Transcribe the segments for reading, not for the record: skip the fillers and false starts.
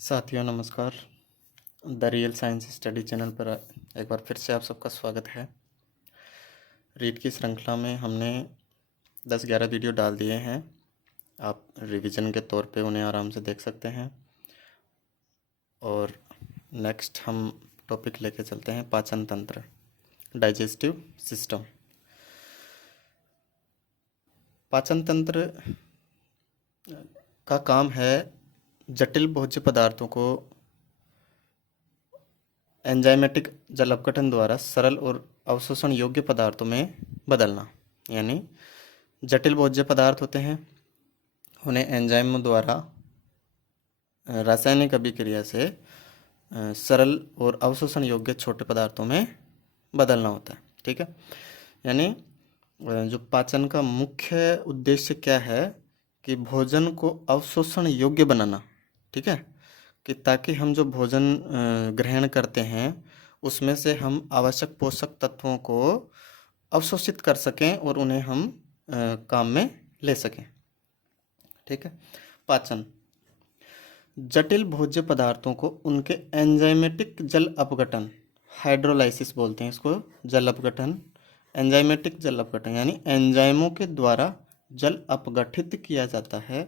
साथियों नमस्कार। The real science study channel पर एक बार फिर से आप सबका स्वागत है। रीड की श्रृंखला में हमने 10-11 वीडियो डाल दिए हैं। आप रिवीजन के तौर पे उन्हें आराम से देख सकते हैं। और नेक्स्ट हम टॉपिक लेके चलते हैं पाचन तंत्र, डाइजेस्टिव सिस्टम। पाचन तंत्र का काम है जटिल भोज्य पदार्थों को एंजाइमेटिक जल अपघटन द्वारा सरल और अवशोषण योग्य पदार्थों में बदलना। यानी जटिल भोज्य पदार्थ होते हैं, उन्हें एंजाइम द्वारा रासायनिक अभिक्रिया से सरल और अवशोषण योग्य छोटे पदार्थों में बदलना होता है। ठीक है, यानी जो पाचन का मुख्य उद्देश्य क्या है कि भोजन को अवशोषण योग्य बनाना। ठीक है, कि ताकि हम जो भोजन ग्रहण करते हैं उसमें से हम आवश्यक पोषक तत्वों को अवशोषित कर सकें और उन्हें हम काम में ले सकें। ठीक है, पाचन जटिल भोज्य पदार्थों को उनके एंजाइमेटिक जल अपघटन, हाइड्रोलाइसिस बोलते हैं इसको, जल अपघटन, एंजाइमेटिक जल अपघटन यानी एंजाइमों के द्वारा जल अपघटित किया जाता है,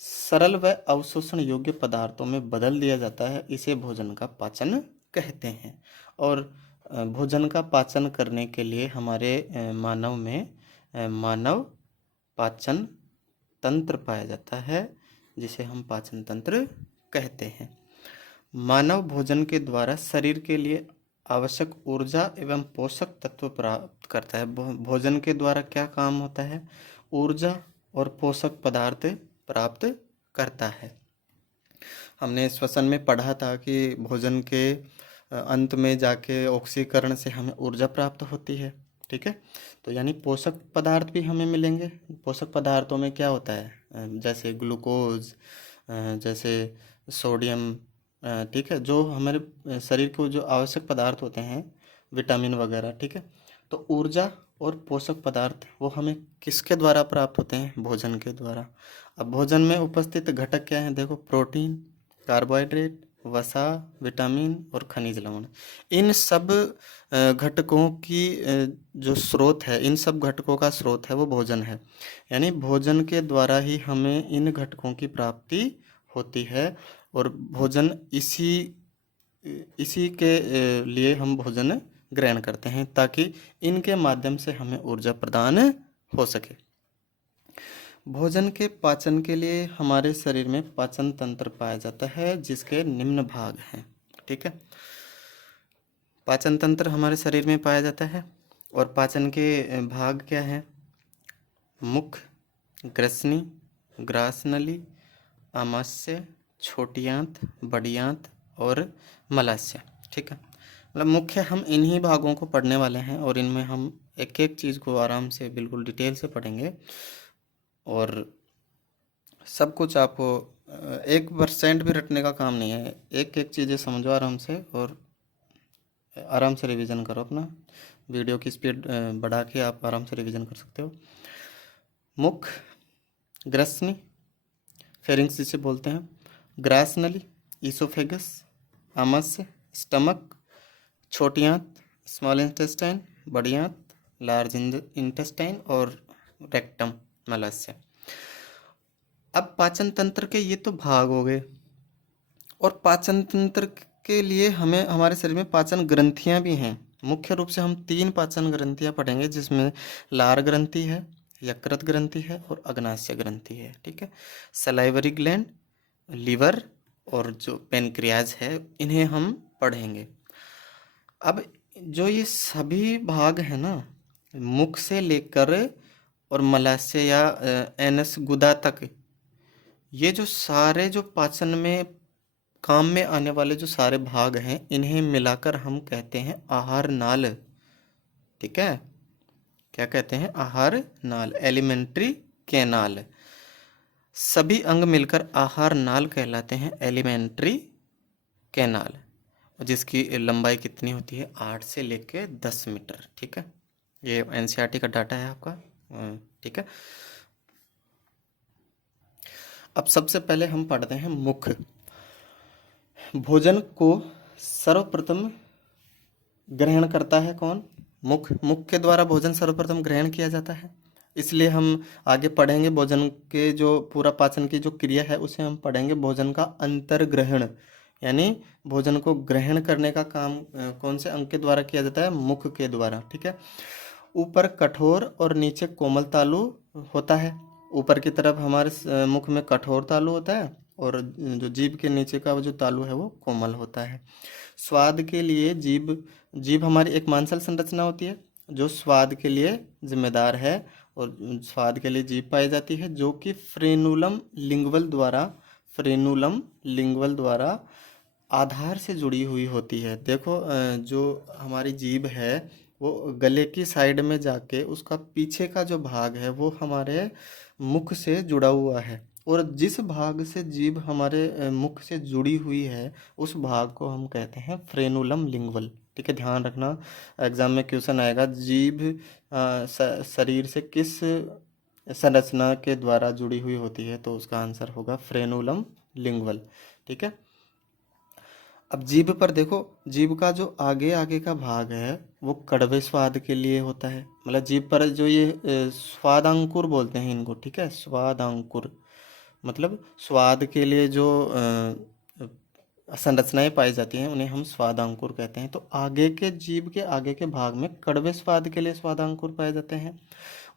सरल व अवशोषण योग्य पदार्थों में बदल दिया जाता है। इसे भोजन का पाचन कहते हैं। और भोजन का पाचन करने के लिए हमारे मानव में मानव पाचन तंत्र पाया जाता है, जिसे हम पाचन तंत्र कहते हैं। मानव भोजन के द्वारा शरीर के लिए आवश्यक ऊर्जा एवं पोषक तत्व प्राप्त करता है। भोजन के द्वारा क्या काम होता है? ऊर्जा और पोषक पदार्थ प्राप्त करता है। हमने श्वसन में पढ़ा था कि भोजन के अंत में जाके ऑक्सीकरण से हमें ऊर्जा प्राप्त होती है। ठीक है, तो यानी पोषक पदार्थ भी हमें मिलेंगे। पोषक पदार्थों में क्या होता है? जैसे ग्लूकोज, जैसे सोडियम, ठीक है, जो हमारे शरीर को जो आवश्यक पदार्थ होते हैं, विटामिन वगैरह। ठीक है, तो ऊर्जा और पोषक पदार्थ वो हमें किसके द्वारा प्राप्त होते हैं? भोजन के द्वारा। अब भोजन में उपस्थित घटक क्या हैं? देखो, प्रोटीन, कार्बोहाइड्रेट, वसा, विटामिन और खनिज लवण। इन सब घटकों की जो स्रोत है, इन सब घटकों का स्रोत है वो भोजन है। यानी भोजन के द्वारा ही हमें इन घटकों की प्राप्ति होती है। और भोजन इसी के लिए हम भोजन ग्रहण करते हैं, ताकि इनके माध्यम से हमें ऊर्जा प्रदान हो सके। भोजन के पाचन के लिए हमारे शरीर में पाचन तंत्र पाया जाता है, जिसके निम्न भाग हैं। ठीक है, पाचन तंत्र हमारे शरीर में पाया जाता है और पाचन के भाग क्या हैं? मुख, ग्रसनी, ग्रासनली, आमाशय, छोटी आंत, बड़ी आंत और मलाशय। ठीक है, मतलब मुख्य हम इन्हीं भागों को पढ़ने वाले हैं और इनमें हम एक एक चीज़ को आराम से बिल्कुल डिटेल से पढ़ेंगे। और सब कुछ आपको 1% भी रटने का काम नहीं है। एक एक चीज़ें समझो आराम से और आराम से रिवीजन करो। अपना वीडियो की स्पीड बढ़ा के आप आराम से रिवीजन कर सकते हो। मुख, ग्रसनी, फेरिंक्स जिसे बोलते हैं, ग्रासनली, ईसोफेगस, आमाशय, स्टमक, छोटी आंत, स्मॉल इंटेस्टाइन, बड़ी आंत, लार्ज इंटेस्टाइन और रेक्टम, मलाशय। अब पाचन तंत्र के ये तो भाग हो गए, और पाचन तंत्र के लिए हमें हमारे शरीर में पाचन ग्रंथियां भी हैं। मुख्य रूप से हम 3 पाचन ग्रंथियां पढ़ेंगे, जिसमें लार ग्रंथि है, यकृत ग्रंथि है और अग्नाशय ग्रंथि है। ठीक है, सलाइवरी ग्लैंड, लीवर और जो पेनक्रियाज है, इन्हें हम पढ़ेंगे। अब जो ये सभी भाग हैं ना, मुख से लेकर और मलाशय या एनस गुदा तक, ये जो सारे जो पाचन में काम में आने वाले जो सारे भाग हैं, इन्हें मिलाकर हम कहते हैं आहार नाल। ठीक है, क्या कहते हैं? आहार नाल, एलिमेंट्री कैनाल। सभी अंग मिलकर आहार नाल कहलाते हैं, एलिमेंट्री कैनाल, जिसकी लंबाई कितनी होती है? 8 से लेके 10 मीटर। ठीक है, ये एनसीईआरटी का डाटा है आपका। ठीक है, अब सबसे पहले हम पढ़ते हैं मुख। भोजन को सर्वप्रथम ग्रहण करता है कौन? मुख। मुख के द्वारा भोजन सर्वप्रथम ग्रहण किया जाता है। इसलिए हम आगे पढ़ेंगे भोजन के जो पूरा पाचन की जो क्रिया है उसे हम पढ़ेंगे भोजन का अंतर्ग्रहण, यानी भोजन को ग्रहण करने का काम कौन से अंग के द्वारा किया जाता है? मुख के द्वारा। ठीक है। ऊपर कठोर और नीचे कोमल तालु होता है। ऊपर की तरफ हमारे मुख में कठोर तालु होता है और जो जीभ के नीचे का जो तालु है वो कोमल होता है। स्वाद के लिए जीभ जीभ हमारी एक मांसल संरचना होती है जो स्वाद के लिए जिम्मेदार है, और स्वाद के लिए जीभ पाई जाती है जो कि फ्रेनुलम लिंगवल द्वारा आधार से जुड़ी हुई होती है। देखो जो हमारी जीभ है वो गले की साइड में जाके उसका पीछे का जो भाग है वो हमारे मुख से जुड़ा हुआ है, और जिस भाग से जीभ हमारे मुख से जुड़ी हुई है उस भाग को हम कहते हैं फ्रेनुलम लिंगवल। ठीक है, ध्यान रखना, एग्जाम में क्वेश्चन आएगा जीभ शरीर से किस संरचना के द्वारा जुड़ी हुई होती है, तो उसका आंसर होगा फ्रेनुलम लिंगवल। ठीक है। अब जीभ पर देखो, जीभ का जो आगे आगे का भाग है वो कड़वे स्वाद के लिए होता है। मतलब जीभ पर जो ये स्वादांकुर बोलते हैं इनको। ठीक है, स्वादांकुर मतलब स्वाद के लिए जो संरचनाएं पाई जाती हैं उन्हें हम स्वादांकुर कहते हैं। तो आगे के जीभ के आगे के भाग में कड़वे स्वाद के लिए स्वादांकुर पाए जाते हैं,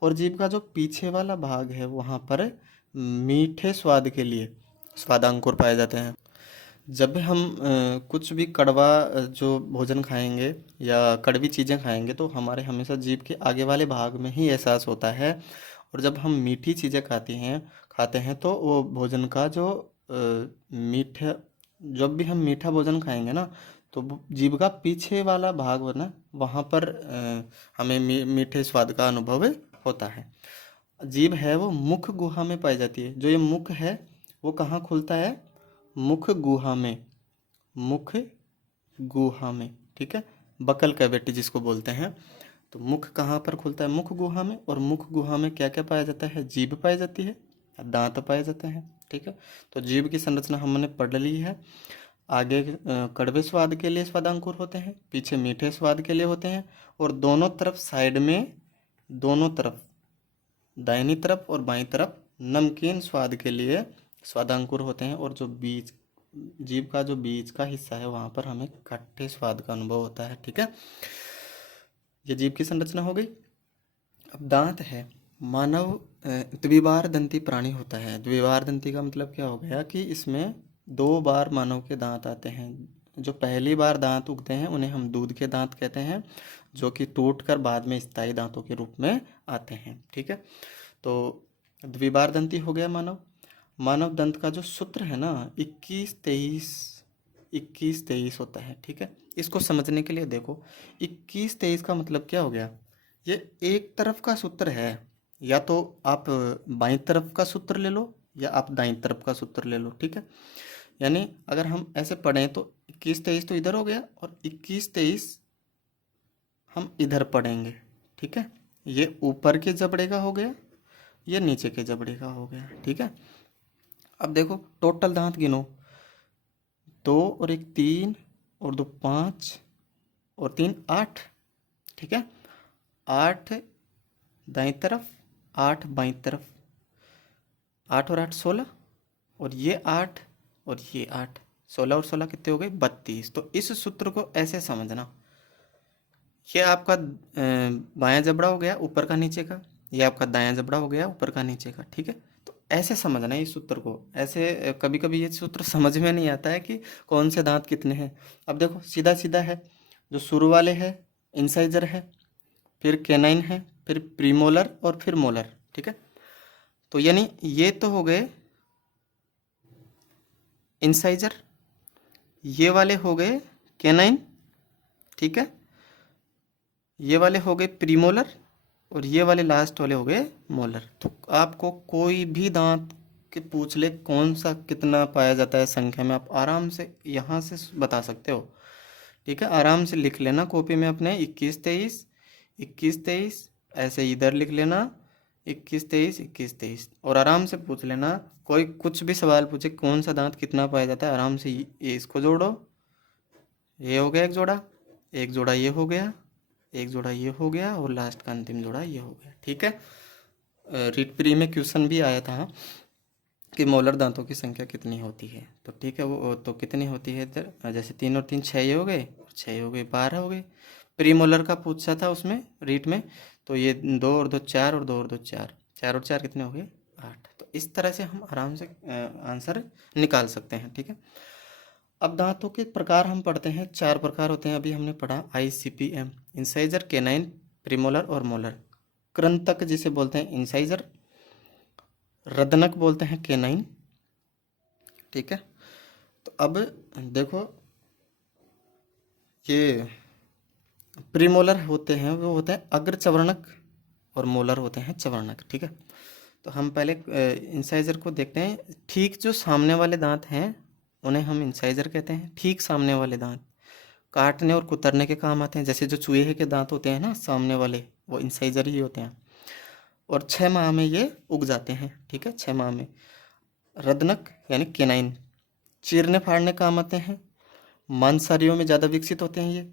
और जीभ का जो पीछे वाला भाग है वहाँ पर मीठे स्वाद के लिए स्वादांकुर पाए जाते हैं। जब भी हम कुछ भी कड़वा जो भोजन खाएंगे या कड़वी चीज़ें खाएंगे तो हमारे हमेशा जीभ के आगे वाले भाग में ही एहसास होता है, और जब हम मीठी चीज़ें खाते हैं तो वो भोजन का जो मीठा जब भी हम मीठा भोजन खाएंगे ना तो जीभ का पीछे वाला भाग ना वहाँ पर हमें मीठे स्वाद का अनुभव होता है। जीभ है वो मुख गुहा में पाई जाती है। जो ये मुख है वो कहाँ खुलता है? मुख गुहा में। मुख गुहा में। ठीक है, बकल कैविटी जिसको बोलते हैं। तो मुख कहाँ पर खुलता है? मुख गुहा में। और मुख गुहा में क्या क्या पाया जाता है? जीभ पाई जाती है, दांत पाए जाते हैं। ठीक है, तो जीभ की संरचना हमने पढ़ ली है। आगे कड़वे स्वाद के लिए स्वादांकुर होते हैं, पीछे मीठे स्वाद के लिए होते हैं, और दोनों तरफ साइड में, दोनों तरफ दाहिनी तरफ और बाईं तरफ नमकीन स्वाद के लिए स्वादांकुर होते हैं, और जो बीच जीभ का जो बीच का हिस्सा है वहाँ पर हमें खट्टे स्वाद का अनुभव होता है। ठीक है, ये जीभ की संरचना हो गई। अब दांत है। मानव द्विबार दंती प्राणी होता है। द्विबार दंती का मतलब क्या हो गया कि इसमें 2 बार मानव के दांत आते हैं। जो पहली बार दांत उगते हैं उन्हें हम दूध के दांत कहते हैं, जो कि टूटकर बाद में स्थायी दांतों के रूप में आते हैं। ठीक है, तो द्विबार दंती हो गया मानव। मानव दंत का जो सूत्र है ना 21-23 होता है। ठीक है, इसको समझने के लिए देखो 21-23 का मतलब क्या हो गया? ये एक तरफ का सूत्र है, या तो आप बाईं तरफ का सूत्र ले लो या आप दाईं तरफ का सूत्र ले लो। ठीक है, यानी अगर हम ऐसे पढ़ें तो 21-23 तो इधर हो गया और 21-23 हम इधर पढ़ेंगे। ठीक है, ये ऊपर के जबड़े का हो गया, ये नीचे के जबड़े का हो गया। ठीक है, अब देखो टोटल दांत गिनो, 2 और 1 3 और 2 5 और 3 8। ठीक है, 8 दाईं तरफ, 8 बाईं तरफ, 8 और 8 16, और ये 8 और ये 8, 16 और 16 कितने हो गए? 32। तो इस सूत्र को ऐसे समझना, ये आपका बायां जबड़ा हो गया ऊपर का नीचे का, ये आपका दायां जबड़ा हो गया ऊपर का नीचे का। ठीक है, तो ऐसे समझना इस सूत्र को। ऐसे कभी कभी ये सूत्र समझ में नहीं आता है कि कौन से दांत कितने हैं। अब देखो सीधा सीधा है, जो शुरू वाले है इंसाइजर है, फिर कैनाइन है, फिर प्रीमोलर और फिर मोलर। ठीक है, तो यानी ये तो हो गए इंसाइजर, ये वाले हो गए कैनाइन। ठीक है, ये वाले हो गए प्रीमोलर और ये वाले लास्ट वाले हो गए मोलर। तो आपको कोई भी दांत के पूछ ले कौन सा कितना पाया जाता है संख्या में, आप आराम से यहाँ से बता सकते हो। ठीक है, आराम से लिख लेना कॉपी में अपने 21-23 21-23, ऐसे इधर लिख लेना 21 23 21 23। और आराम से पूछ लेना, कोई कुछ भी सवाल पूछे कौन सा दांत कितना पाया जाता है, आराम से ये इसको जोड़ो, ये हो गया एक जोड़ा, एक जोड़ा ये हो गया, एक जोड़ा ये हो गया, और लास्ट का अंतिम जोड़ा ये हो गया। ठीक है। रीट प्री में क्वेश्चन भी आया था कि मोलर दांतों की संख्या कितनी होती है, तो ठीक है, वो तो कितनी होती है इधर, जैसे 3 और 3 6 हो गए, 6 हो गए 12 हो गए। प्री मोलर का पूछा था उसमें रीट में, तो ये 2 और 2 4 और 2 और 2 4, 4 और 4 कितने हो गए 8। तो इस तरह से हम आराम से आंसर निकाल सकते हैं। ठीक है। अब दांतों के प्रकार हम पढ़ते हैं, 4 प्रकार होते हैं, अभी हमने पढ़ा ICPM, इंसाइजर, केनाइन, प्रीमोलर और मोलर। कृंतक जिसे बोलते हैं इंसाइजर, रदनक बोलते हैं केनाइन। ठीक है। तो अब देखो, ये प्रीमोलर होते हैं वो होते हैं अग्र चवर्णक, और मोलर होते हैं चवर्णक। ठीक है। तो हम पहले इंसाइजर को देखते हैं। ठीक जो सामने वाले दांत हैं उन्हें हम इंसाइजर कहते हैं। ठीक सामने वाले दांत काटने और कुतरने के काम आते हैं, जैसे जो चूहे के दांत होते हैं ना सामने वाले, वो इंसाइजर ही होते हैं, और 6 माह में ये उग जाते हैं। ठीक है, 6 माह में। रदनक यानी केनाइन चीरने फाड़ने काम आते हैं, मांसाहारियों में ज़्यादा विकसित होते हैं ये।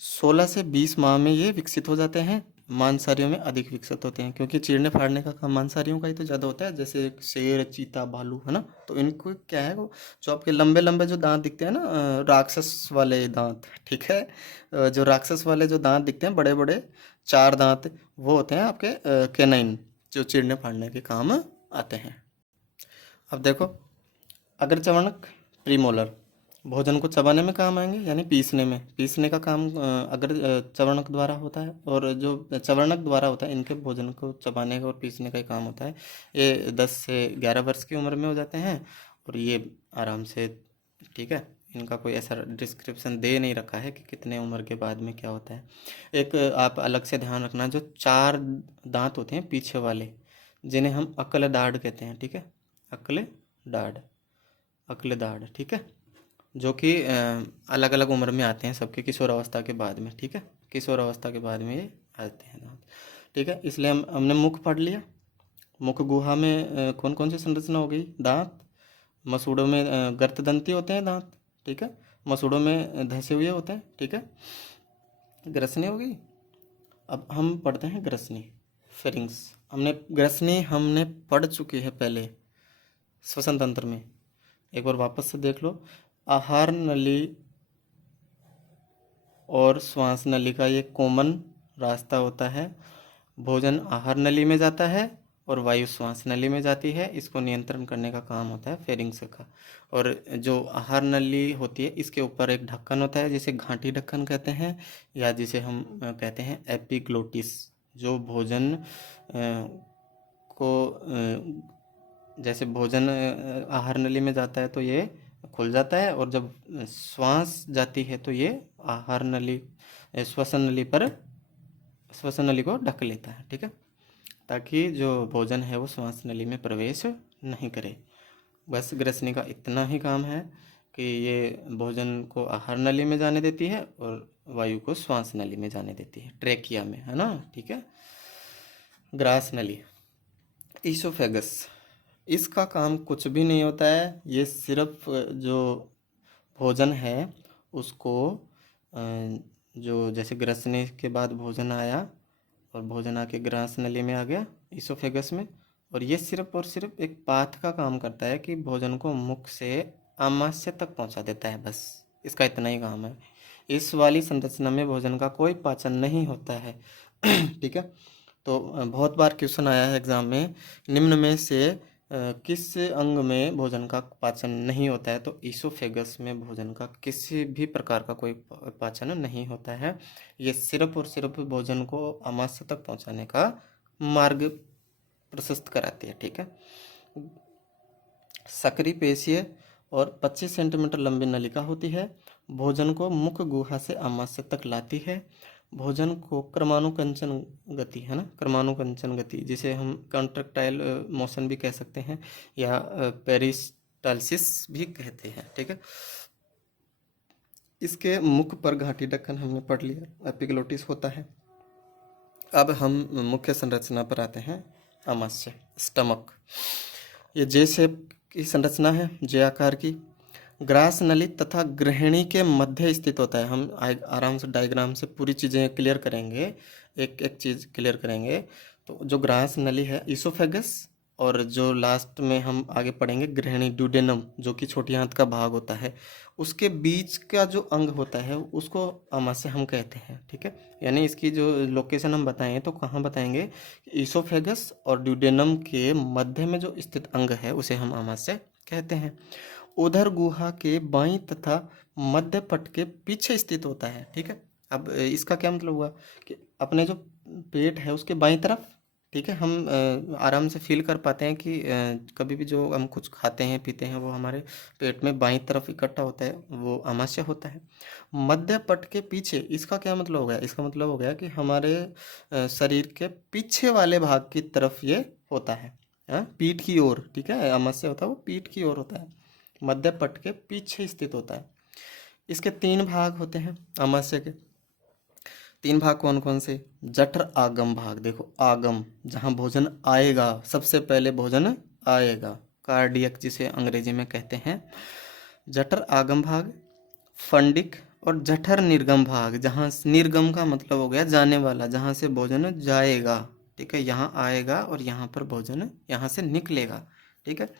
16 से 20 माह में ये विकसित हो जाते हैं, मांसाहारियों में अधिक विकसित होते हैं, क्योंकि चीरने फाड़ने का काम मांसाहारियों का ही तो ज़्यादा होता है, जैसे शेर, चीता, भालू, है ना। तो इनको क्या है, वो जो आपके लंबे लंबे जो दांत दिखते हैं ना, राक्षस वाले दांत, ठीक है, जो राक्षस वाले जो दांत दिखते हैं बड़े बड़े 4 दांत, वो होते हैं आपके कैनाइन, जो चीरने फाड़ने के काम आते हैं। अब देखो, अग्र चवर्णक प्रीमोलर भोजन को चबाने में काम आएंगे, यानी पीसने में, पीसने का काम अग्र चवर्णक द्वारा होता है, और जो चवर्णक द्वारा होता है इनके भोजन को चबाने का और पीसने का ही काम होता है। ये 10 से 11 वर्ष की उम्र में हो जाते हैं, और ये आराम से, ठीक है, इनका कोई ऐसा डिस्क्रिप्शन दे नहीं रखा है कि कितने उम्र के बाद में क्या होता है। एक आप अलग से ध्यान रखना, जो 4 दांत होते हैं पीछे वाले, जिन्हें हम अक्ल दाढ़ कहते हैं। ठीक है, अक्ल दाढ़, अक्ल दाढ़, ठीक है, जो कि अलग अलग उम्र में आते हैं सबके, किशोरावस्था के बाद में। ठीक है, किशोरावस्था के बाद में ये आते हैं दांत। ठीक है, इसलिए हमने मुख पढ़ लिया। मुख गुहा में कौन कौन सी संरचना हो गई, दांत। मसूड़ों में गर्तदंती होते हैं दांत। ठीक है, मसूड़ों में धंसे हुए होते हैं। ठीक है, ग्रसनी हो गई। अब हम पढ़ते हैं ग्रसनी, फेरिंग्स। हमने ग्रसनी हमने पढ़ चुके हैं पहले श्वसन तंत्र में, एक बार वापस से देख लो। आहार नली और श्वास नली का ये कॉमन रास्ता होता है। भोजन आहार नली में जाता है और वायु श्वास नली में जाती है, इसको नियंत्रण करने का काम होता है फेरिंग्स का। और जो आहार नली होती है इसके ऊपर एक ढक्कन होता है, जिसे घाटी ढक्कन कहते हैं, या जिसे हम कहते हैं एपिग्लोटिस, जो भोजन को जैसे भोजन आहार नली में जाता है तो ये खुल जाता है, और जब श्वास जाती है तो ये आहार नली श्वसन नली पर, श्वसन नली को ढक लेता है। ठीक है, ताकि जो भोजन है वो श्वास नली में प्रवेश नहीं करे। बस ग्रसनी का इतना ही काम है कि ये भोजन को आहार नली में जाने देती है और वायु को श्वास नली में जाने देती है, ट्रेकिया में, है ना। ठीक है, ग्रास नली, ईसोफेगस, इसका काम कुछ भी नहीं होता है, ये सिर्फ जो भोजन है उसको जो जैसे ग्रसनी के बाद भोजन आया और भोजन आके ग्रास नली में आ गया ईसोफेगस में, और ये सिर्फ और सिर्फ एक पाथ का काम करता है कि भोजन को मुख से आमाशय तक पहुंचा देता है, बस इसका इतना ही काम है। इस वाली संरचना में भोजन का कोई पाचन नहीं होता है। ठीक है, तो बहुत बार क्वेश्चन आया है एग्जाम में, निम्न में से किस अंग में भोजन का पाचन नहीं होता है, तो ईसोफेगस में भोजन का किसी भी प्रकार का कोई पाचन नहीं होता है। ये सिर्फ और सिर्फ भोजन को आमाशय तक पहुंचाने का मार्ग प्रशस्त कराती है। ठीक है, सक्रिय पेशीय और 25 सेंटीमीटर लंबी नलिका होती है, भोजन को मुख गुहा से आमाशय तक लाती है। भोजन को क्रमानुकंचन गति, है ना, क्रमानुकंचन गति, जिसे हम कॉन्ट्रैक्टाइल मोशन भी कह सकते हैं, या पेरिस्टाल्सिस भी कहते हैं। ठीक है, इसके मुख पर घाटी ढक्कन हमने पढ़ लिया, एपिग्लोटिस होता है। अब हम मुख्य संरचना पर आते हैं। आमाशय, स्टमक। ये जे शेप की संरचना है, जे आकार की। ग्रास नली तथा गृहिणी के मध्य स्थित होता है। हम आराम से डायग्राम से पूरी चीज़ें क्लियर करेंगे, एक एक चीज़ क्लियर करेंगे। तो जो ग्रास नली है, ईसोफेगस, और जो लास्ट में हम आगे पढ़ेंगे गृहिणी, ड्यूडेनम, जो कि छोटी आंत का भाग होता है, उसके बीच का जो अंग होता है उसको आमाशय हम कहते हैं। ठीक है, यानी इसकी जो लोकेशन हम बताएं तो कहाँ बताएंगे, ईसोफेगस और ड्यूडेनम के मध्य में जो स्थित अंग है उसे हम आमाशय कहते हैं। उदर गुहा के बाईं तथा मध्य पट के पीछे स्थित होता है। ठीक है, अब इसका क्या मतलब हुआ कि अपने जो पेट है उसके बाईं तरफ, ठीक है, हम आराम से फील कर पाते हैं कि कभी भी जो हम कुछ खाते हैं पीते हैं वो हमारे पेट में बाईं तरफ इकट्ठा होता है, वो आमाशय होता है। मध्य पट के पीछे, इसका क्या मतलब हो गया, इसका मतलब हो गया कि हमारे शरीर के पीछे वाले भाग की तरफ ये होता है, पीठ की ओर। ठीक है, आमाशय होता है वो पीठ की ओर होता है, मध्य पट के पीछे स्थित होता है। इसके 3 भाग होते हैं आमाशय के। 3 भाग कौन कौन से, जठर आगम भाग। देखो आगम, जहाँ भोजन आएगा, सबसे पहले भोजन आएगा, कार्डियक जिसे अंग्रेजी में कहते हैं, जठर आगम भाग। फंडिक और जठर निर्गम भाग, जहाँ निर्गम का मतलब हो गया जाने वाला, जहाँ से भोजन जाएगा। ठीक है, यहाँ आएगा और यहाँ पर भोजन यहाँ से निकलेगा। ठीक है,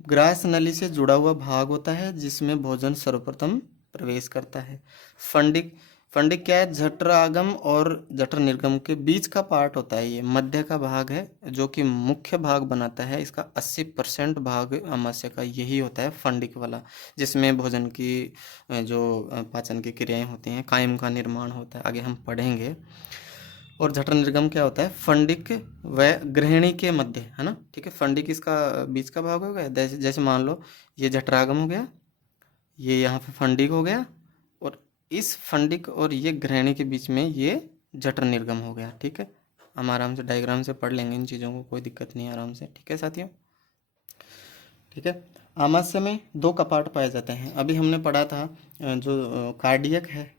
ग्रास नली से जुड़ा हुआ भाग होता है जिसमें भोजन सर्वप्रथम प्रवेश करता है। फंडिक, फंडिक क्या है, जठरागम और जठर निर्गम के बीच का पार्ट होता है, ये मध्य का भाग है जो कि मुख्य भाग बनाता है। इसका 80% भाग आमाशय का यही होता है, फंडिक वाला, जिसमें भोजन की जो पाचन की क्रियाएं होती हैं, कायम का निर्माण होता है, आगे हम पढ़ेंगे। और जठर निर्गम क्या होता है, फंडिक व गृहिणी के मध्य, है ना। ठीक है, फंडिक इसका बीच का भाग हो गया, जैसे जैसे मान लो ये जठरागम हो गया, ये यहाँ पे फंडिक हो गया, और इस फंडिक और ये गृहिणी के बीच में ये जठर निर्गम हो गया। ठीक है, हम आराम से डायग्राम से पढ़ लेंगे इन चीज़ों को, कोई दिक्कत नहीं है, आराम से। ठीक है साथियों, ठीक है। आमाशय में 2 कपाट पाए जाते हैं। अभी हमने पढ़ा था जो कार्डियक है,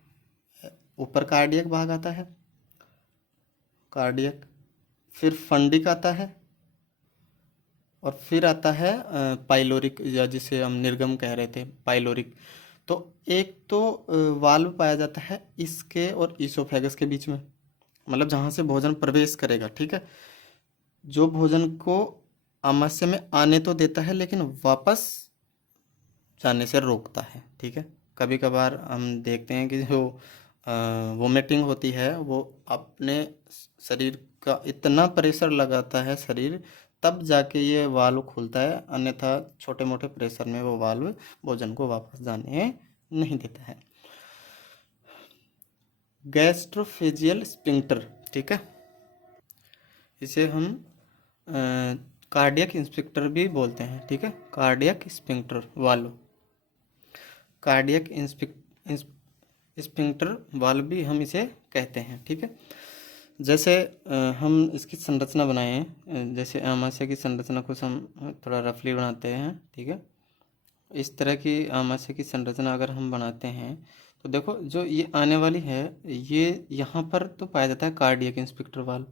ऊपर कार्डियक भाग आता है, कार्डियक, फिर फंडिक आता है, और फिर आता है पाइलोरिक, या जिसे हम निर्गम कह रहे थे, पाइलोरिक। तो एक तो वाल्व पाया जाता है इसके और ईसोफेगस के बीच में, मतलब जहाँ से भोजन प्रवेश करेगा। ठीक है, जो भोजन को आमाशय में आने तो देता है लेकिन वापस जाने से रोकता है। ठीक है, कभी कभार हम देखते हैं कि जो वोमिटिंग होती है वो अपने शरीर का इतना प्रेशर लगाता है शरीर, तब जाके ये वाल्व खुलता है, अन्यथा छोटे मोटे प्रेशर में वो वाल्व भोजन को वापस जाने नहीं देता है। गैस्ट्रोफेजियल स्फिंक्टर, ठीक है, इसे हम कार्डियक स्फिंक्टर भी बोलते हैं। ठीक है, cardiac sphincter valve, cardiac sphincter valve भी हम इसे कहते हैं। ठीक है, जैसे हम इसकी संरचना बनाए हैं, जैसे आमाशय की संरचना को हम थोड़ा रफली बनाते हैं। ठीक है, इस तरह की आमाशय की संरचना अगर हम बनाते हैं तो देखो जो ये आने वाली है, ये यहाँ पर तो पाया जाता है cardiac inspector valve.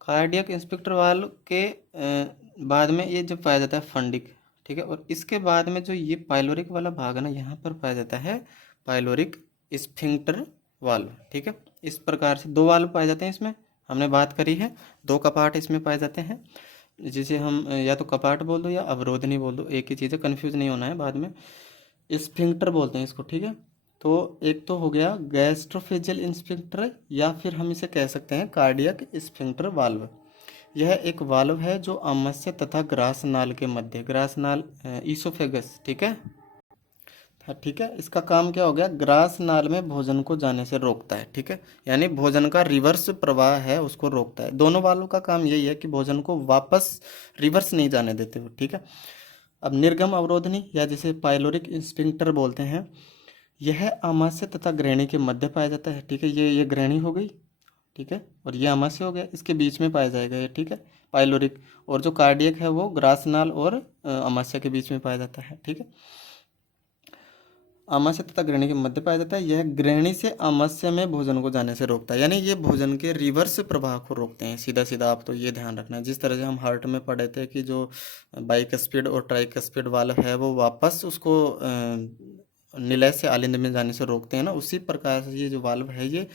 Cardiac inspector valve के बाद में ये जो पाया जाता है फंडिक। ठीक है, और इसके बाद में जो ये पाइलोरिक वाला भाग है ना, यहाँ पर पाया जाता है पाइलोरिक स्फिंक्टर वाल्व। ठीक है, इस प्रकार से 2 वाल्व पाए जाते हैं इसमें, हमने बात करी है। 2 कपाट इसमें पाए जाते हैं, जिसे हम या तो कपाट बोल दो या अवरोधनी बोल दो, एक ही चीज़ है, कन्फ्यूज नहीं होना है बाद में। स्फिंक्टर बोलते हैं इसको। ठीक है, तो एक तो हो गया गैस्ट्रोफेजियल स्फिंक्टर, या फिर हम इसे कह सकते हैं कार्डियक स्फिंक्टर वाल्व। यह एक वाल्व है जो आमाशय तथा ग्रास नाल के मध्य, ग्रास नाल ईसोफेगस, ठीक है, ठीक है, इसका काम क्या हो गया, ग्रास नाल में भोजन को जाने से रोकता है। ठीक है, यानी भोजन का रिवर्स प्रवाह है उसको रोकता है। दोनों वालों का काम यही है कि भोजन को वापस रिवर्स नहीं जाने देते हो। ठीक है, अब निर्गम अवरोधनी, या जिसे पाइलोरिक स्फिंक्टर बोलते हैं, यह आमाशय तथा गृहिणी के मध्य पाया जाता है। ठीक है, ये गृहिणी हो गई, ठीक है, और ये आमाशय हो गया, इसके बीच में पाया जाएगा ये। ठीक है, पाइलोरिक, और जो कार्डियक है वो ग्रास नाल और आमाशय के बीच में पाया जाता है। ठीक है, आमाशय तथा ग्रहणी के मध्य पाया जाता है। यह ग्रहणी से आमाशय में भोजन को जाने से रोकता है, यानी ये भोजन के रिवर्स प्रवाह को रोकते हैं सीधा सीधा। आप तो ये ध्यान रखना है, जिस तरह से हम हार्ट में पढ़े थे कि जो बाइकस्पिड और ट्राइकस्पिड वाल्व है वो वापस उसको निलय से आलिंद में जाने से रोकते हैं ना, उसी प्रकार से ये जो वाल्व है ये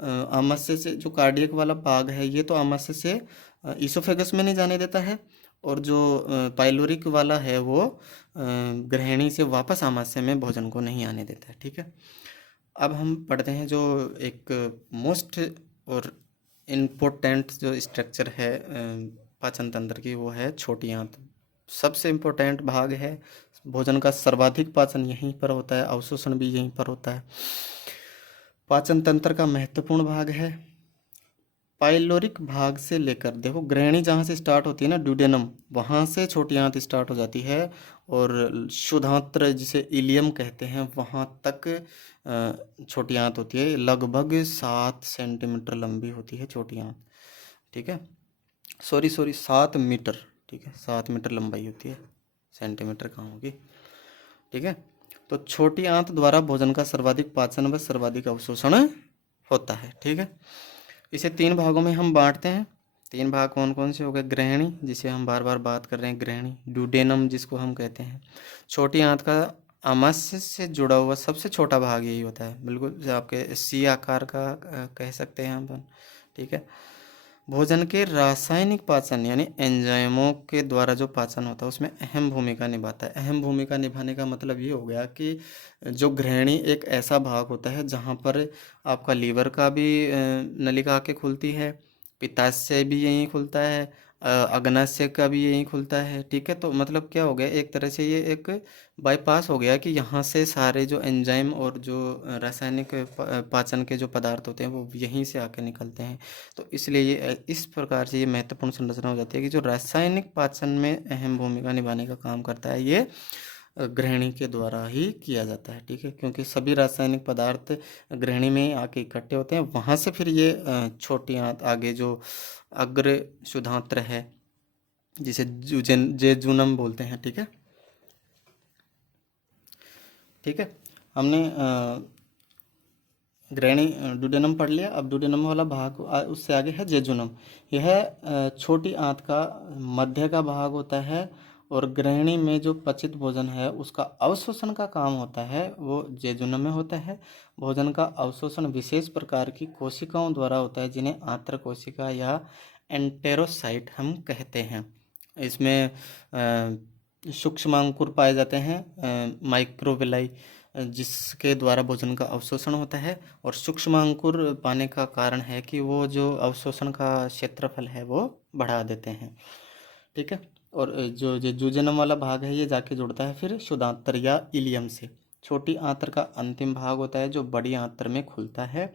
आमाशय से, जो कार्डियक वाला भाग है ये तो आमाशय से ईसोफेगस में नहीं जाने देता है, और जो पाइलोरिक वाला है वो ग्रहणी से वापस आमाशय में भोजन को नहीं आने देता है। ठीक है, अब हम पढ़ते हैं जो एक मोस्ट और इम्पोर्टेंट जो स्ट्रक्चर है पाचन तंत्र की, वो है छोटी आंत। सबसे इम्पोर्टेंट भाग है, भोजन का सर्वाधिक पाचन यहीं पर होता है, अवशोषण भी यहीं पर होता है। पाचन तंत्र का महत्वपूर्ण भाग है। पाइलोरिक भाग से लेकर, देखो ग्रहणी जहाँ से स्टार्ट होती है ना, ड्यूडेनम, वहाँ से छोटी आंत स्टार्ट हो जाती है, और शुद्धांत्र जिसे इलियम कहते हैं वहाँ तक छोटी आंत होती है। लगभग 7 सेंटीमीटर लंबी होती है छोटी आंत। ठीक है, सॉरी 7 मीटर। ठीक है, 7 मीटर लंबाई होती है, सेंटीमीटर कहाँ होगी। ठीक है, तो छोटी आंत द्वारा भोजन का सर्वाधिक पाचन व सर्वाधिक अवशोषण होता है। ठीक है, इसे 3 भागों में हम बांटते हैं। 3 भाग कौन कौन से हो गए? ग्रहणी, जिसे हम बार बार बात कर रहे हैं, ग्रहणी, ड्यूडेनम जिसको हम कहते हैं। छोटी आंत का आमाशय से जुड़ा हुआ सबसे छोटा भाग यही होता है, बिल्कुल जो आपके सी आकार का कह सकते हैं हम। ठीक है, भोजन के रासायनिक पाचन यानी एंजाइमों के द्वारा जो पाचन होता है उसमें अहम भूमिका निभाता है। अहम भूमिका निभाने का मतलब ये हो गया कि जो ग्रहणी एक ऐसा भाग होता है जहाँ पर आपका लीवर का भी नलिका आके खुलती है, पित्ताशय भी यहीं खुलता है, अग्नाशय का भी यहीं खुलता है। ठीक है, तो मतलब क्या हो गया, एक तरह से ये एक बाईपास हो गया कि यहाँ से सारे जो एंजाइम और जो रासायनिक पाचन के जो पदार्थ होते हैं वो यहीं से आके निकलते हैं। तो इसलिए ये इस प्रकार से ये महत्वपूर्ण संरचना हो जाती है कि जो रासायनिक पाचन में अहम भूमिका निभाने का काम करता है ये ग्रहणी के द्वारा ही किया जाता है। ठीक है, क्योंकि सभी रासायनिक पदार्थ ग्रहणी में आके इकट्ठे होते हैं, वहाँ से फिर ये छोटी आंत आगे जो अग्र शुद्धांत्र है जिसे जेजुनम बोलते हैं। ठीक है, ठीक है, हमने ग्रहणी ड्यूडेनम पढ़ लिया। अब ड्यूडेनम वाला भाग उससे आगे है जेजुनम। यह छोटी आंत का मध्य का भाग होता है, और ग्रहणी में जो पचित भोजन है उसका अवशोषण का काम होता है वो जेजुनम में होता है। भोजन का अवशोषण विशेष प्रकार की कोशिकाओं द्वारा होता है जिन्हें आंत्र कोशिका या एंटेरोसाइट हम कहते हैं। इसमें सूक्ष्मांकुर पाए जाते हैं, माइक्रोविलाई, जिसके द्वारा भोजन का अवशोषण होता है। और सूक्ष्मांकुर पाने का कारण है कि वो जो अवशोषण का क्षेत्रफल है वो बढ़ा देते हैं। ठीक है, और जो जूजेनम वाला भाग है ये जाके जुड़ता है फिर शुद्धांत्र या इलियम से। छोटी आंत्र का अंतिम भाग होता है जो बड़ी आंत्र में खुलता है।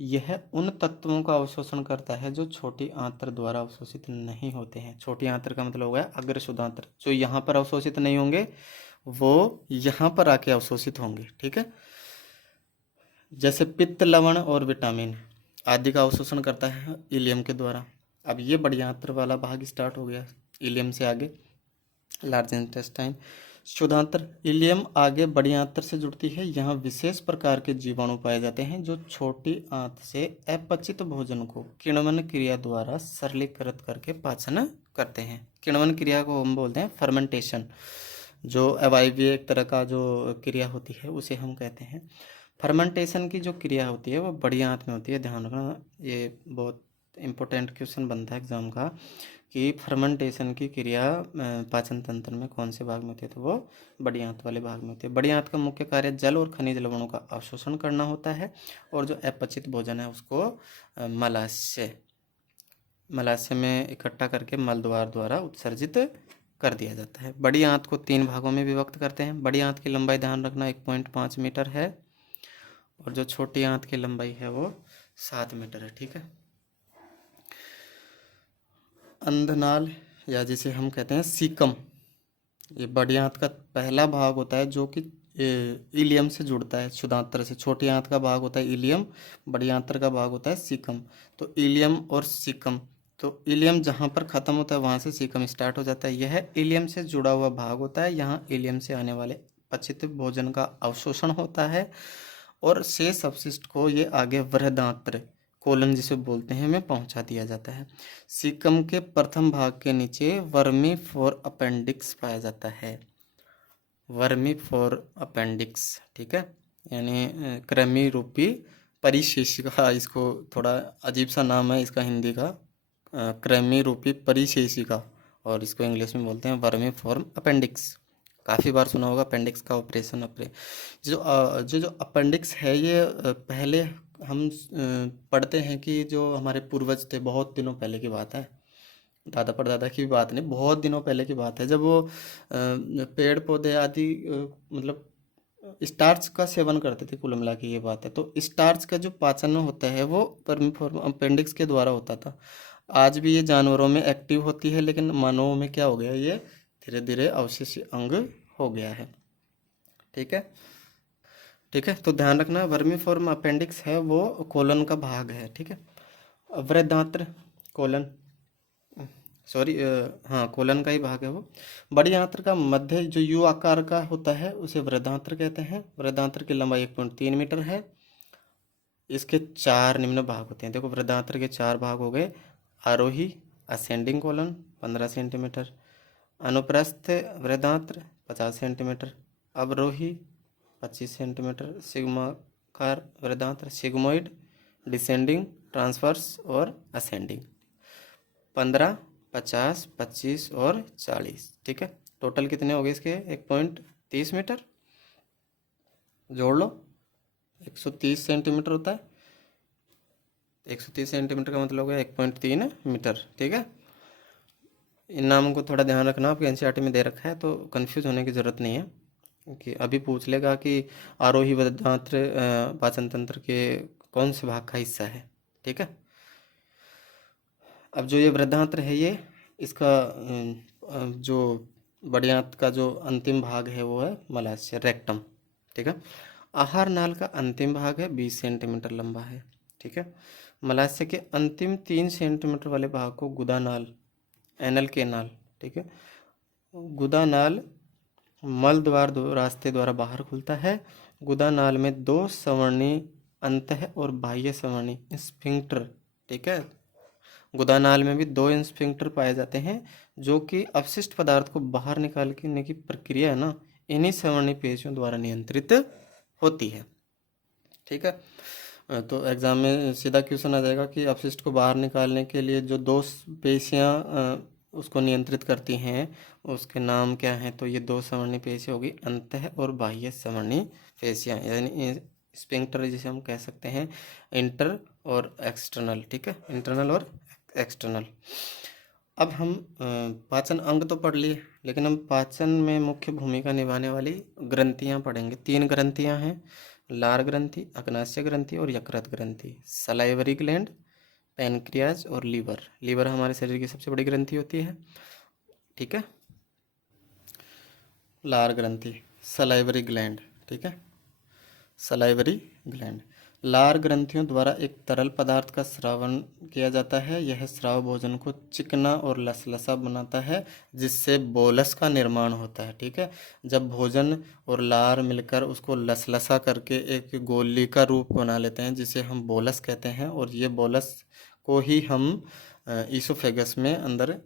यह उन तत्वों का अवशोषण करता है जो छोटी आंत्र द्वारा अवशोषित नहीं होते हैं। छोटी आंत्र का मतलब हो गया अग्र शुद्धांत्र, जो यहाँ पर अवशोषित नहीं होंगे वो यहाँ पर आके अवशोषित होंगे। ठीक है, जैसे पित्त, लवण और विटामिन आदि का अवशोषण करता है इलियम के द्वारा। अब ये बड़ी आंत्र वाला भाग स्टार्ट हो गया इलियम से आगे, लार्ज इंटेस्टाइन। शुद्धांत्र, इलियम आगे बड़ी आंत्र से जुड़ती है। यहाँ विशेष प्रकार के जीवाणु पाए जाते हैं जो छोटी आंत से अपचित भोजन को किण्वन क्रिया द्वारा सरलीकृत करके पाचन करते हैं। किण्वन क्रिया को हम बोलते हैं फर्मेंटेशन। जो अवायवीय एक तरह का जो क्रिया होती है उसे हम कहते हैं। फर्मेंटेशन की जो क्रिया होती है वो बड़ी आंत में होती है। ध्यान रखना, ये बहुत इंपॉर्टेंट क्वेश्चन बनता है एग्जाम का कि फर्मेंटेशन की क्रिया पाचन तंत्र में कौन से भाग में होती है, तो वो बड़ी आंत वाले भाग में होती है। बड़ी आंत का मुख्य कार्य जल और खनिज लवणों का अवशोषण करना होता है, और जो अपचित भोजन है उसको मलाशय में इकट्ठा करके मल द्वारा उत्सर्जित कर दिया जाता है। बड़ी आंत को 3 भागों में विभक्त करते हैं। बड़ी आंत की लंबाई ध्यान रखना 1.5 मीटर है, और जो छोटी आंत की लंबाई है वो 7 मीटर है। ठीक है, अंधनाल या जिसे हम कहते हैं सीकम, ये बड़ी आंत का पहला भाग होता है जो कि इलियम से जुड़ता है शुद्धांत्र से। छोटी आंत का भाग होता है इलियम, बड़ी आंत्र का भाग होता है सीकम। तो इलियम और सीकम, तो इलियम जहाँ पर ख़त्म होता है वहाँ से सीकम स्टार्ट हो जाता है। यह इलियम से जुड़ा हुआ भाग होता है। यहाँ इलियम से आने वाले पचित भोजन का अवशोषण होता है और शेष अपशिष्ट को ये आगे बृहदांत्र कोलन जिसे बोलते हैं में पहुंचा दिया जाता है। सीकम के प्रथम भाग के नीचे वर्मी फॉर अपेंडिक्स पाया जाता है। वर्मी फॉर अपेंडिक्स, ठीक है, यानी कृमि रूपी परिशेषिका, इसको थोड़ा अजीब सा नाम है इसका हिंदी का, कृमि रूपी परिशेषिका, और इसको इंग्लिश में बोलते हैं वर्मी फॉर अपेंडिक्स। काफ़ी बार सुना होगा अपेंडिक्स का ऑपरेशन। जो अपेंडिक्स है ये पहले हम पढ़ते हैं कि जो हमारे पूर्वज थे, बहुत दिनों पहले की बात है, दादा परदादा की बात नहीं, बहुत दिनों पहले की बात है, जब वो पेड़ पौधे आदि मतलब स्टार्च का सेवन करते थे, कुल मिला के ये बात है। तो स्टार्च का जो पाचन होता है वो परमिफॉर्म अपेंडिक्स के द्वारा होता था। आज भी ये जानवरों में एक्टिव होती है, लेकिन मानवों में क्या हो गया, ये धीरे धीरे अवशेष अंग हो गया है। ठीक है, ठीक है, तो ध्यान रखना वर्मीफॉर्म अपेंडिक्स है वो कोलन का भाग है। ठीक है, वृहदांत्र कोलन, सॉरी, हाँ कोलन का ही भाग है वो। बड़ी आंत्र का मध्य जो यू आकार का होता है उसे वृहदांत्र कहते हैं। वृहदांत्र की लंबाई 1.3 मीटर है। इसके 4 निम्न भाग होते हैं। देखो वृहदांत्र के 4 भाग हो गए। आरोही असेंडिंग कोलन 15 सेंटीमीटर, अनुप्रस्थ वृहदांत्र 50 सेंटीमीटर, अवरोही 25 सेंटीमीटर, सिग्माकार वृहदांत्र सिग्मोइड, डिसेंडिंग, ट्रांसवर्स और असेंडिंग 15, 50, 25 और 40। ठीक है, टोटल कितने हो गए इसके? 1.30 मीटर, जोड़ लो, 130 सेंटीमीटर होता है। 130 सेंटीमीटर का मतलब हो गया 1.3 मीटर। ठीक है, इन नामों को थोड़ा ध्यान रखना, आपके एनसीईआरटी में दे रखा है तो कंफ्यूज होने की ज़रूरत नहीं है, क्योंकि अभी पूछ लेगा कि आरोही वृहदांत्र पाचन तंत्र के कौन से भाग का हिस्सा है। ठीक है, अब जो ये वृहदांत्र है ये इसका जो बड़ी आंत का जो अंतिम भाग है वो है मलाशय, रेक्टम। ठीक है, आहार नाल का अंतिम भाग है 20 सेंटीमीटर लंबा है। ठीक है, मलाशय के अंतिम 3 सेंटीमीटर वाले भाग को गुदानाल, एनल केनाल, ठीक है, गुदानाल मल द्वार रास्ते द्वारा बाहर खुलता है। गुदानाल में 2 संवर्णी अंतः और बाह्य संवर्णी स्फिंक्टर, ठीक है, गुदानाल में भी 2 स्फिंक्टर पाए जाते हैं, जो कि अपशिष्ट पदार्थ को बाहर निकालने की प्रक्रिया है ना, इन्हीं संवर्णी पेशियों द्वारा नियंत्रित होती है। ठीक है, तो एग्जाम में सीधा क्वेश्चन आ जाएगा कि अपशिष्ट को बाहर निकालने के लिए जो 2 पेशियां उसको नियंत्रित करती हैं उसके नाम क्या हैं? तो ये 2 संवर्णी पेशियां होगी, अंतः और बाह्य संवर्णी पेशियां, यानी स्फिंक्टर जिसे हम कह सकते हैं, इंटर और एक्सटर्नल। ठीक है, इंटरनल और एक्सटर्नल। अब हम पाचन अंग तो पढ़ लिए, लेकिन हम पाचन में मुख्य भूमिका निभाने वाली ग्रंथियां पढ़ेंगे। 3 ग्रंथियां हैं, लार ग्रंथि, अग्नाशय ग्रंथि और यकृत ग्रंथि। सलाइवरी ग्लैंड, पैनक्रियाज और लीवर। लीवर हमारे शरीर की सबसे बड़ी ग्रंथि होती है। ठीक है, लार ग्रंथि, सलाइवरी ग्लैंड, ठीक है, सलाइवरी ग्लैंड। लार ग्रंथियों द्वारा एक तरल पदार्थ का स्रावन किया जाता है। यह स्राव भोजन को चिकना और लसलसा बनाता है, जिससे बोलस का निर्माण होता है। ठीक है, जब भोजन और लार मिलकर उसको लसलसा करके एक गोली का रूप बना लेते हैं, जिसे हम बोलस कहते हैं, और ये बोलस को ही हम ईसोफेगस में अंदर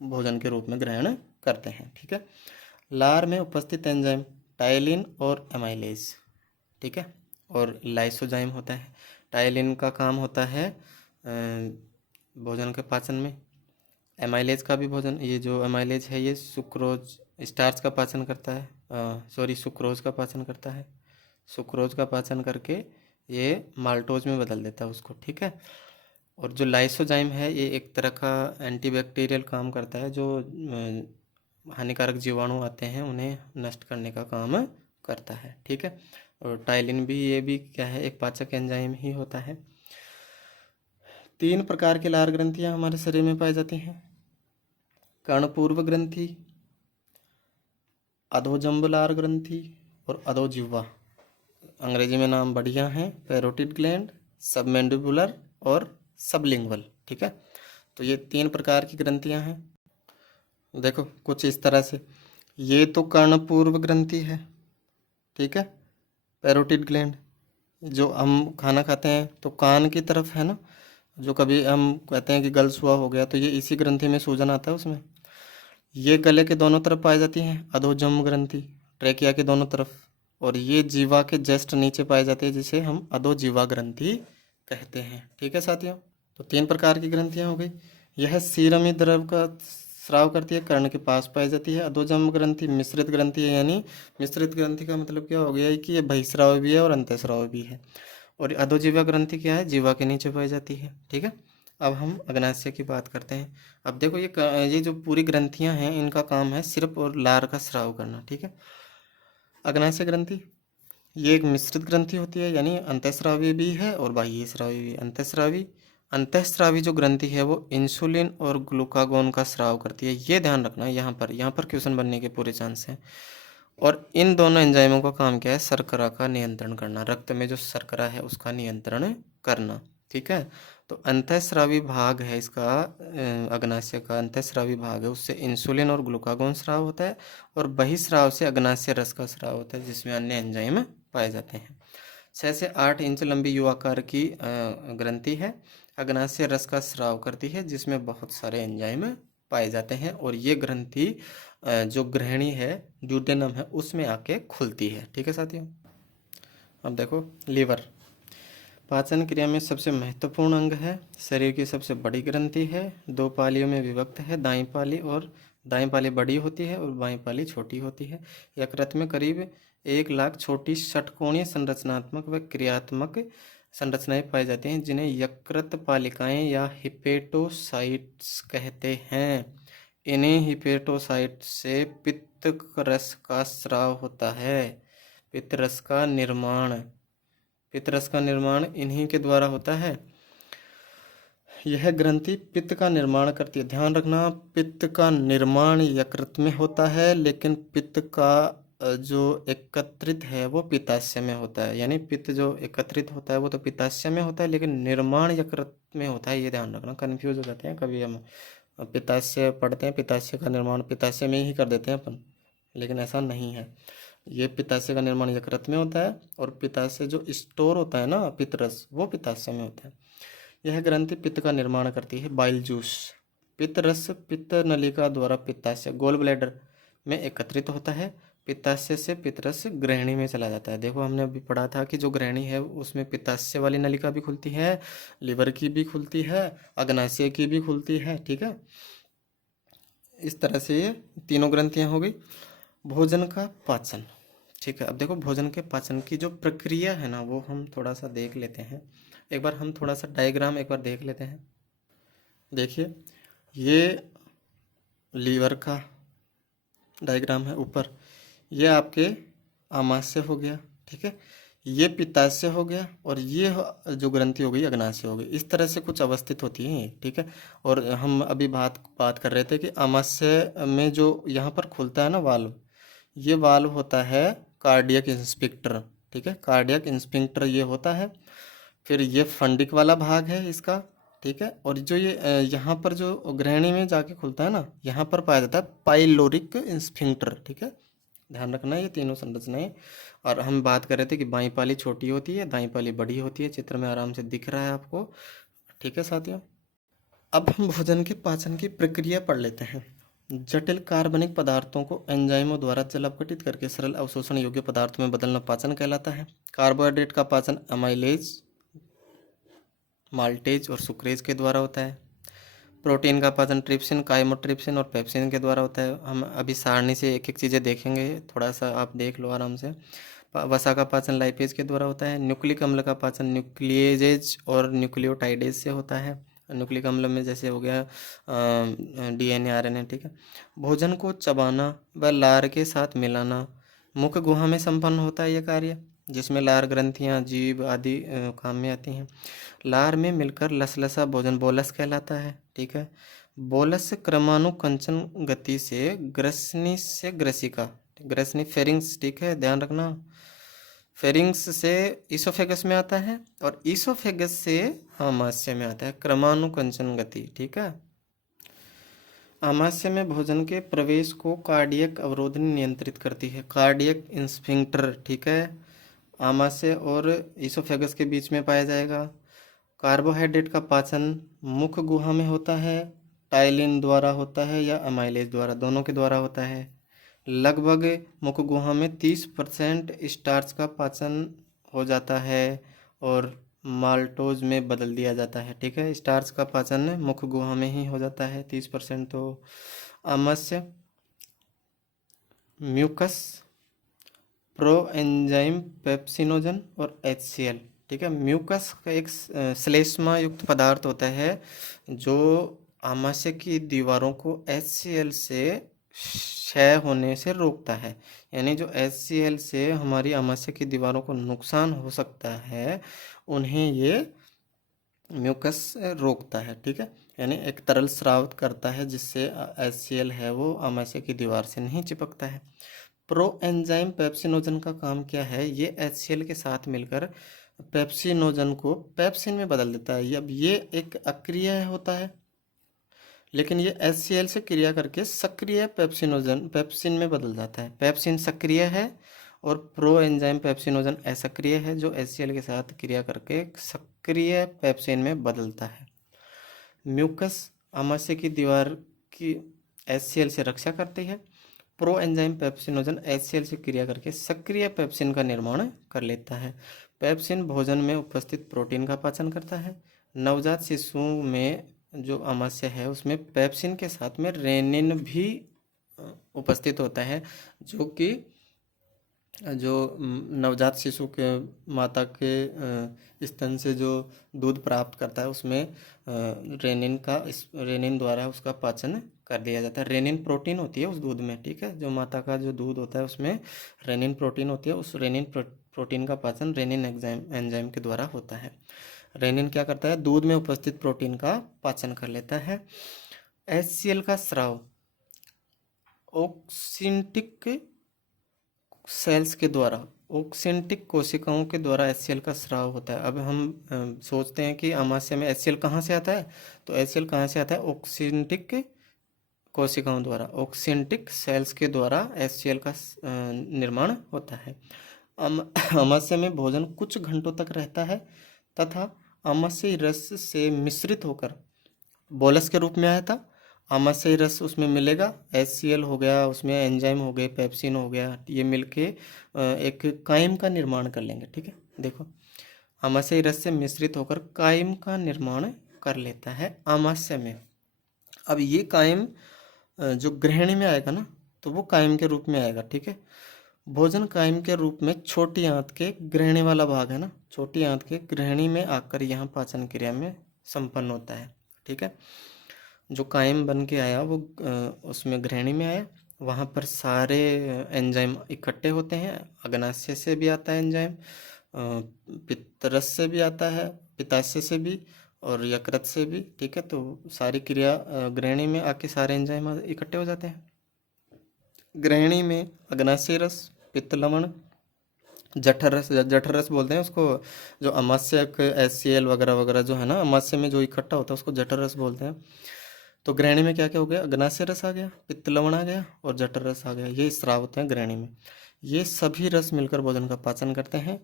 भोजन के रूप में ग्रहण करते हैं। ठीक है, लार में उपस्थित एंजाइम टायलिन और एमाइलेज, ठीक है, और लाइसोजाइम होता है। टायलिन का काम होता है भोजन के पाचन में। एमाइलेज का भी भोजन, ये जो एमाइलेज है ये सुक्रोज स्टार्च का पाचन करता है, सॉरी सुक्रोज का पाचन करता है। सुक्रोज का पाचन करके ये माल्टोज में बदल देता है उसको। ठीक है, और जो लाइसोजाइम है ये एक तरह का एंटीबैक्टीरियल काम करता है, जो हानिकारक जीवाणु आते हैं उन्हें नष्ट करने का काम करता है। ठीक है, और टाइलिन भी, ये भी क्या है, एक पाचक एंजाइम ही होता है। 3 प्रकार की लार ग्रंथियां हमारे शरीर में पाई जाती हैं, कर्णपूर्व ग्रंथि, अधोजंब लार ग्रंथि और अधोजिह्वा। अंग्रेजी में नाम बढ़िया हैं, पैरोटिड ग्लैंड, सबमेंडिबुलर और सबलिंगुअल। ठीक है, तो ये 3 प्रकार की ग्रंथियां हैं। देखो कुछ इस तरह से, ये तो कर्णपूर्व ग्रंथि है, ठीक है, पैरोटिड ग्लैंड। जो हम खाना खाते हैं तो कान की तरफ है ना, जो कभी हम कहते हैं कि गल सुआ हो गया, तो ये इसी ग्रंथि में सूजन आता है उसमें। ये गले के दोनों तरफ पाई जाती हैं, अधोजम ग्रंथि, ट्रेकिया के दोनों तरफ। और ये जीवा के जस्ट नीचे पाई जाती है, जिसे हम अधोजीवा ग्रंथि कहते हैं, ठीक है साथियों। तो 3 प्रकार की ग्रंथियां हो गई। यह सीरमी द्रव का स्राव करती है, कर्ण के पास पाई जाती है। अधोजम ग्रंथि मिश्रित ग्रंथि है, यानी मिश्रित ग्रंथि का मतलब क्या हो गया कि ये बहिस्राव भी है और अंतःस्राव भी है। और अधोजीवा ग्रंथि क्या है, जीवा के नीचे पाई जाती है, ठीक है। अब हम अग्नाशय की बात करते हैं। अब देखो ये जो पूरी ग्रंथियां हैं, इनका काम है सिर्फ और लार का स्राव करना, ठीक है। अग्नाशय ग्रंथि ये एक मिश्रित ग्रंथि होती है, यानी अंतःस्रावी भी है और बाह्यस्रावी भी। अंतःस्रावी जो ग्रंथि है वो इंसुलिन और ग्लूकागोन का स्राव करती है। ये ध्यान रखना, यहाँ पर क्वेश्चन बनने के पूरे चांस हैं। और इन दोनों एंजाइमों का काम क्या है, शर्करा का नियंत्रण करना, रक्त में जो शर्करा है उसका नियंत्रण करना, ठीक है। तो अंतःस्रावी भाग है इसका, अग्नाशय का अंतःस्रावी भाग है, उससे इंसुलिन और ग्लूकागोन स्राव होता है। और बहिस्राव से अग्नाशय रस का स्राव होता है, जिसमें अन्य एंजाइम पाए जाते हैं। 6 से 8 इंच लंबी युवाकार की ग्रंथि है, अग्नाशय रस का स्राव करती है, जिसमें बहुत सारे एंजाइम पाए जाते हैं। और ये ग्रंथि जो ग्रहणी है, ड्यूडेनम है, उसमें आके खुलती है, ठीक है साथियों। अब देखो लीवर पाचन क्रिया में सबसे महत्वपूर्ण अंग है, शरीर की सबसे बड़ी ग्रंथि है, 2 पालियों में विभक्त है, दाईं पाली बड़ी होती है और बाईं पाली छोटी होती है। यकृत में करीब 1 लाख छोटी षटकोणीय संरचनात्मक व क्रियात्मक संरचनाएं पाई जाती हैं, जिन्हें यकृत पालिकाएं या हिपेटोसाइट्स कहते हैं। इन्हीं हिपेटोसाइट से पित्त रस का स्राव होता है। पित्त रस का निर्माण इन्हीं के द्वारा होता है। यह ग्रंथि पित्त का निर्माण करती है, ध्यान रखना, पित्त का निर्माण यकृत में होता है, लेकिन पित्त का जो एकत्रित है वो पित्ताशय में होता है। यानी पित्त जो एकत्रित होता है वो तो पित्ताशय में होता है, लेकिन निर्माण यकृत में होता है, ये ध्यान रखना। कन्फ्यूज हो जाते हैं कभी हम, पित्ताशय पढ़ते हैं, पित्ताशय का निर्माण पित्ताशय में ही कर देते हैं अपन, लेकिन ऐसा नहीं है। ये पित्ताशय का निर्माण यकृत में होता है, और पित्ताशय जो स्टोर होता है ना पित्तरस, वो पित्ताशय में होता है। यह ग्रंथि पित्त का निर्माण करती है। बाइल जूस, पित्त रस पित्त नलिका द्वारा पित्ताशय गोल ब्लैडर में एकत्रित होता है। पित्ताशय से पित्तरस ग्रहणी में चला जाता है। देखो हमने अभी पढ़ा था कि जो ग्रहणी है उसमें पित्ताशय वाली नलिका भी खुलती है, लिवर की भी खुलती है, अग्नाशय की भी खुलती है, ठीक है। इस तरह से ये तीनों ग्रंथियां हो गई। भोजन का पाचन, ठीक है। अब देखो भोजन के पाचन की जो प्रक्रिया है ना, वो हम थोड़ा सा देख लेते हैं। एक बार हम थोड़ा सा डायग्राम एक बार देख लेते हैं। देखिए ये लीवर का डायग्राम है ऊपर, ये आपके आमाशय हो गया, ठीक है। ये पित्ताशय हो गया, और ये जो ग्रंथि हो गई अग्नाशय हो गई। इस तरह से कुछ अवस्थित होती है ये, ठीक है। और हम अभी बात कर रहे थे कि आमाशय में जो यहाँ पर खुलता है ना वाल्व, ये वाल्व होता है कार्डियक इंस्पेक्टर, ठीक है, कार्डियक इंस्पेक्टर ये होता है। फिर ये फंडिक वाला भाग है इसका, ठीक है। और जो ये यहाँ पर जो ग्रहणी में जाके खुलता है ना, यहाँ पर पाया जाता है पाइलोरिक स्फिंक्टर, ठीक है। ध्यान रखना ये तीनों संरचनाएं। और हम बात कर रहे थे कि बाईं पाली छोटी होती है, दाईं पाली बड़ी होती है, चित्र में आराम से दिख रहा है आपको, ठीक है साथियों। अब हम भोजन के पाचन की प्रक्रिया पढ़ लेते हैं। जटिल कार्बनिक पदार्थों को एंजाइमों द्वारा जल अपघटित करके सरल अवशोषण योग्य पदार्थों में बदलना पाचन कहलाता है। कार्बोहाइड्रेट का पाचन अमाइलेज, माल्टेज और सुक्रेज के द्वारा होता है। प्रोटीन का पाचन ट्रिप्सिन, काइमोट्रिप्सिन और पेप्सिन के द्वारा होता है। हम अभी सारणी से एक एक चीज़ें देखेंगे, थोड़ा सा आप देख लो आराम से। वसा का पाचन लाइपेज के द्वारा होता है। न्यूक्लिक अम्ल का पाचन न्यूक्लिएजेज और न्यूक्लियोटाइडेज से होता है। न्यूक्लिक अम्ल में जैसे हो गया DNA RNA, ठीक है। भोजन को चबाना व लार के साथ मिलाना मुख गुहा में संपन्न होता है ये कार्य, जिसमें लार ग्रंथियां जीभ आदि काम में आती हैं। लार में मिलकर लसलसा भोजन बोलस कहलाता है, ठीक है। बोलस क्रमानुकंचन गति से ग्रसिका, ग्रसनी फेरिंग्स, ठीक है, ध्यान रखना। फेरिंग्स से ईसोफेगस में आता है, और ईसोफेगस से आमाशय में आता है, क्रमानुकंचन गति, ठीक है। आमाशय में भोजन के प्रवेश को कार्डियक अवरोधनी नियंत्रित करती है, कार्डियक इंस्फिंक्टर, ठीक है, आमाशय और ईसोफेगस के बीच में पाया जाएगा। कार्बोहाइड्रेट का पाचन मुख गुहा में होता है, टाइलिन द्वारा होता है या अमाइलेज द्वारा, दोनों के द्वारा होता है। लगभग मुख गुहा में 30% स्टार्च का पाचन हो जाता है और माल्टोज में बदल दिया जाता है, ठीक है। स्टार्च का पाचन मुख गुहा में ही हो जाता है 30%। तो आमाशय, म्यूकस, प्रो एंजाइम पेप्सिनोजन और HCl, ठीक है। म्यूकस का एक श्लेष्मा युक्त पदार्थ होता है जो आमाशय की दीवारों को HCl से क्षय होने से रोकता है। यानी जो HCl से हमारी आमाशय की दीवारों को नुकसान हो सकता है, उन्हें ये म्यूकस रोकता है, ठीक है। यानी एक तरल स्राव करता है जिससे HCl है वो आमाशय की दीवार से नहीं चिपकता है। प्रो एंजाइम पेप्सिनोजन का काम क्या है, ये HCl के साथ मिलकर पेप्सिनोजन को पेप्सिन में बदल देता है। अब ये एक अक्रिय होता है, लेकिन ये HCl से क्रिया करके सक्रिय पेप्सिन में बदल जाता है। पेप्सिन सक्रिय है और प्रो एंजाइम पेप्सिनोजन असक्रिय है, जो HCl के साथ क्रिया करके सक्रिय पेप्सिन में बदलता है। म्यूकस आमाशय की दीवार की HCl से रक्षा करती है। प्रो एंजाइम पेप्सिनोजन HCl से क्रिया करके सक्रिय पेप्सिन का निर्माण कर लेता है। पेप्सिन भोजन में उपस्थित प्रोटीन का पाचन करता है। नवजात शिशुओं में जो आमाशय है उसमें पेप्सिन के साथ में रेनिन भी उपस्थित होता है, जो कि जो नवजात शिशु के माता के स्तन से जो दूध प्राप्त करता है उसमें रेनिन द्वारा उसका पाचन कर दिया जाता है। रेनिन प्रोटीन होती है उस दूध में, ठीक है। जो माता का जो दूध होता है उसमें रेनिन प्रोटीन होती है, उस रेनिन प्रोटीन का पाचन रेनिन एंजाइम के द्वारा होता है। रेनिन क्या करता है, दूध में उपस्थित प्रोटीन का पाचन कर लेता है। HCl का स्राव ओक्सिंटिक सेल्स के द्वारा, ओक्सिंटिक कोशिकाओं के द्वारा HCl का स्राव होता है। अब हम सोचते हैं कि आमाशय में HCl कहाँ से आता है, तो HCl कहाँ से आता है, ओक्सिंटिक कोशिकाओं द्वारा, ओक्सिंटिक सेल्स के द्वारा HCl का निर्माण होता है। आमाशय में भोजन कुछ घंटों तक रहता है तथा आमाशयी रस से मिश्रित होकर बोलस के रूप में आया था। आमाशयी रस उसमें मिलेगा, HCl हो गया, उसमें एंजाइम हो गए, पेप्सिन हो गया, ये मिलके एक काइम का निर्माण कर लेंगे, ठीक है। देखो, आमाशयी रस से मिश्रित होकर काइम का निर्माण कर लेता है आमाशय में। अब ये काइम जो ग्रहणी में आएगा ना, तो वो काइम के रूप में आएगा, ठीक है। भोजन काइम के रूप में छोटी आंत के ग्रहणी वाला भाग है ना, छोटी आंत के ग्रहणी में आकर यहाँ पाचन क्रिया में संपन्न होता है, ठीक है। जो काइम बन के आया वो उसमें ग्रहणी में आया, वहाँ पर सारे एंजाइम इकट्ठे होते हैं। अग्नाशय से भी आता है एंजाइम, पित्तरस से भी आता है, पित्ताशय से भी और यकृत से भी, ठीक है। तो सारी क्रिया ग्रहणी में आके सारे एंजाइम इकट्ठे हो जाते हैं। ग्रहणी में अग्नाशय रस, पित्त लवण, जठर रस बोलते हैं उसको, जो आमाशयक HCl वगैरह वगैरह जो है ना आमाशय में जो इकट्ठा होता है उसको जठर रस बोलते हैं। तो ग्रहणी में क्या क्या हो गया, अग्नाशय रस आ गया, पित्त लवण आ गया और जठर रस आ गया, ये स्राव होते हैं ग्रहणी में। ये सभी रस मिलकर भोजन का पाचन करते हैं।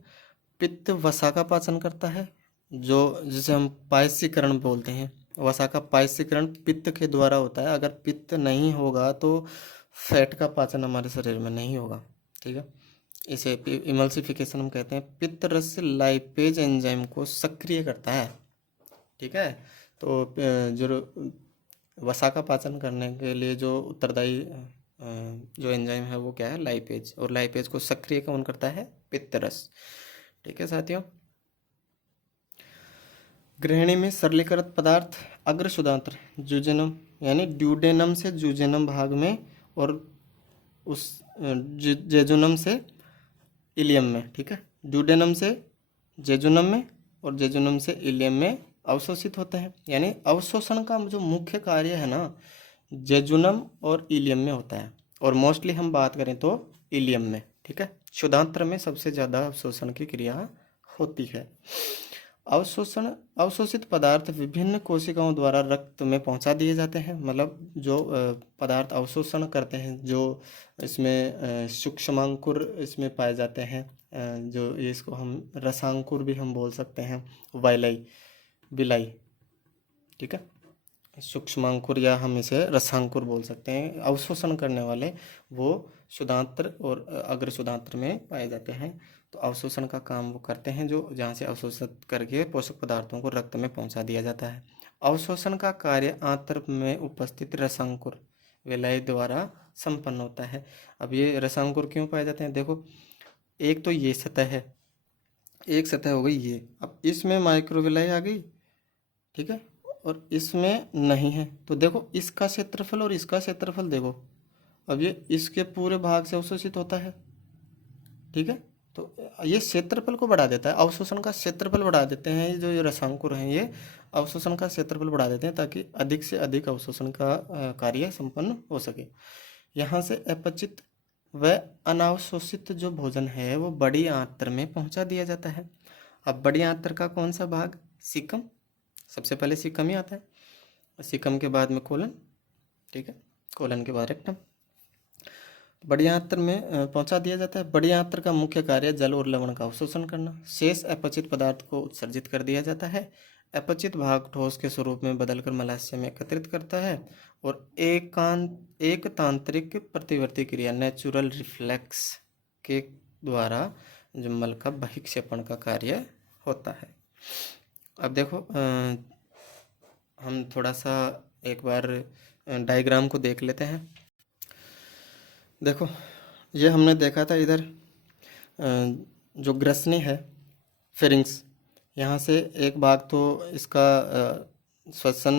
पित्त वसा का पाचन करता है, जो जिसे हम पायसीकरण बोलते हैं। वसा का पायसीकरण पित्त के द्वारा होता है। अगर पित्त नहीं होगा तो फैट का पाचन हमारे शरीर में नहीं होगा, ठीक है। इसे इमल्सिफिकेशन हम कहते हैं। पित्त रस लाइपेज एंजाइम को सक्रिय करता है, ठीक है। तो जो वसा का पाचन करने के लिए जो उत्तरदायी जो एंजाइम है वो क्या है, लाइपेज, और लाइपेज को सक्रिय कौन करता है, पित्त रस, ठीक है साथियों। ग्रहणी में सरलीकृत पदार्थ अग्रशुदांत्र जुजेनम, यानी ड्यूडेनम से जुजेनम भाग में, और उस जेजुनम से इलियम में, ठीक है। ड्यूडेनम से जेजुनम में और जेजुनम से इलियम में अवशोषित होते हैं। यानी अवशोषण का जो मुख्य कार्य है ना, जेजुनम और इलियम में होता है, और मोस्टली हम बात करें तो इलियम में, ठीक है। शुदांत्र में सबसे ज़्यादा अवशोषण की क्रिया होती है। अवशोषित पदार्थ विभिन्न कोशिकाओं द्वारा रक्त में पहुंचा दिए जाते हैं। मतलब जो पदार्थ अवशोषण करते हैं, जो इसमें सूक्ष्मांकुर इसमें पाए जाते हैं, जो ये इसको हम रसांकुर भी हम बोल सकते हैं, विलाई, ठीक है, सूक्ष्मांकुर या हम इसे रसांकुर बोल सकते हैं। अवशोषण करने वाले वो शुदांत्र और अग्र शुदांत्र में पाए जाते हैं। तो अवशोषण का काम वो करते हैं, जो जहाँ से अवशोषित करके पोषक पदार्थों को रक्त में पहुँचा दिया जाता है। अवशोषण का कार्य आंत्र में उपस्थित रसांकुर विलय द्वारा संपन्न होता है। अब ये रसांकुर क्यों पाए जाते हैं, देखो एक तो ये सतह है, एक सतह हो गई ये, अब इसमें माइक्रोविलाई आ गई, ठीक है, और इसमें नहीं है। तो देखो इसका क्षेत्रफल और इसका क्षेत्रफल देखो, अब ये इसके पूरे भाग से अवशोषित होता है, ठीक है, तो ये क्षेत्रफल को बढ़ा देता है, अवशोषण का क्षेत्रफल बढ़ा देते हैं। ये जो रसांकुर हैं ये अवशोषण का क्षेत्रफल बढ़ा देते हैं ताकि अधिक से अधिक अवशोषण का कार्य संपन्न हो सके। यहाँ से अपचित व अनावशोषित जो भोजन है वो बड़ी आंत्र में पहुँचा दिया जाता है। अब बड़ी आंत्र का कौन सा भाग, सीकम, सबसे पहले सीकम ही आता है, सीकम के बाद में कोलन, ठीक है, कोलन के बाद रेक्टम, बड़ी आंत्र में पहुंचा दिया जाता है। बड़ी आंत्र का मुख्य कार्य जल और लवण का अवशोषण करना। शेष अपचित पदार्थ को उत्सर्जित कर दिया जाता है। अपचित भाग ठोस के स्वरूप में बदलकर मलाशय में एकत्रित करता है और एक तांत्रिक प्रतिवर्ती क्रिया नेचुरल रिफ्लेक्स के द्वारा जो मल का बहिक्षेपण का कार्य होता है। अब देखो हम थोड़ा सा एक बार डायग्राम को देख लेते हैं। देखो ये हमने देखा था इधर जो ग्रसनी है, फेरिंग्स, यहाँ से एक भाग तो इसका श्वसन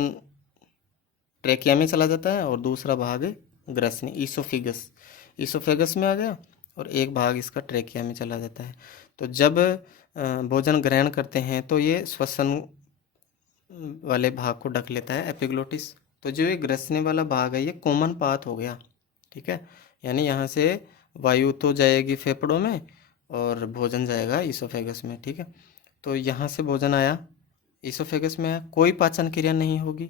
ट्रेकिया में चला जाता है और दूसरा भाग ग्रसनी ईसोफेगस में आ गया और एक भाग इसका ट्रेकिया में चला जाता है। तो जब भोजन ग्रहण करते हैं तो ये श्वसन वाले भाग को ढक लेता है, एपिग्लोटिस। तो जो ये ग्रसने वाला भाग है ये कॉमन पाथ हो गया, ठीक है, यानी यहाँ से वायु तो जाएगी फेफड़ों में और भोजन जाएगा ईसोफेगस में, ठीक है। तो यहाँ से भोजन आया ईसोफेगस में आया, कोई पाचन क्रिया नहीं होगी।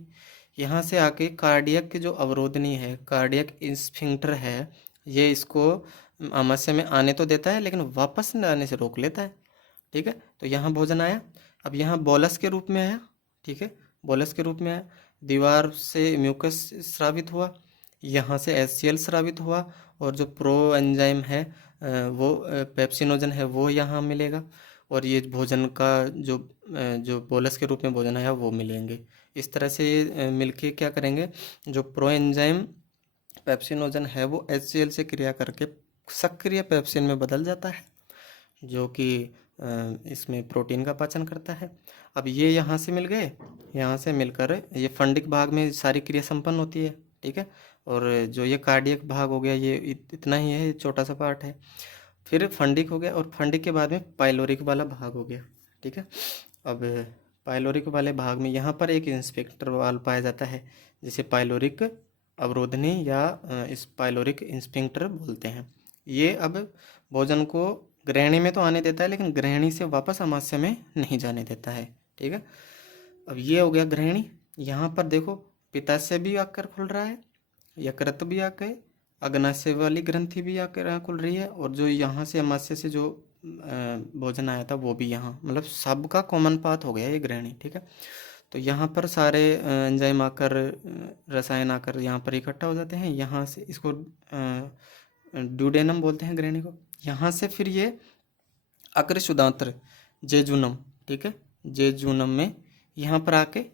यहाँ से आके कार्डियक की जो अवरोधनी है, कार्डियक स्फिंक्टर है, ये इसको आमाशय में आने तो देता है लेकिन वापस न आने से रोक लेता है, ठीक है। तो यहाँ भोजन आया, अब यहाँ बोलस के रूप में आया, ठीक है, बोलस के रूप में आया, दीवार से म्यूकस स्रावित हुआ, यहाँ से HCl स्रावित हुआ और जो प्रो एंजाइम है वो पेप्सिनोजन है वो यहाँ मिलेगा और ये भोजन का जो बोलस के रूप में भोजन आया वो मिलेंगे। इस तरह से ये मिलके क्या करेंगे, जो प्रो एंजाइम पेप्सिनोजन है वो HCl से क्रिया करके सक्रिय पेप्सिन में बदल जाता है, जो कि इसमें प्रोटीन का पाचन करता है। अब ये यहाँ से मिल गए, यहाँ से मिलकर ये फंडिक भाग में सारी क्रिया संपन्न होती है, ठीक है, और जो ये कार्डियक भाग हो गया ये इतना ही है, छोटा सा पार्ट है। फिर फंडिक हो गया और फंडिक के बाद में पाइलोरिक वाला भाग हो गया, ठीक है। अब पाइलोरिक वाले भाग में यहाँ पर एक इंस्पेक्टर वाल्व पाया जाता है जिसे पाइलोरिक अवरोधनी या इस पाइलोरिक इंस्पेक्टर बोलते हैं। ये अब भोजन को ग्रहणी में तो आने देता है लेकिन ग्रहणी से वापस आमाशय में नहीं जाने देता है, ठीक है। अब ये हो गया ग्रहणी। यहाँ पर देखो पित्ताशय भी आकर खुल रहा है, यकृत भी आकर, अग्नाशय वाली ग्रंथि भी आकर खुल रही है और जो यहाँ से आमाशय से जो भोजन आया था वो भी यहाँ, मतलब सबका कॉमन पाथ हो गया ये ग्रहणी, ठीक है। तो यहाँ पर सारे एंजाइम आकर रसायन आकर यहाँ पर इकट्ठा हो जाते हैं। यहाँ से इसको ड्यूडेनम बोलते हैं ग्रहणी को। यहाँ से फिर ये अग्र शुदांत्र जेजुनम, ठीक है, जेजुनम में यहाँ पर आके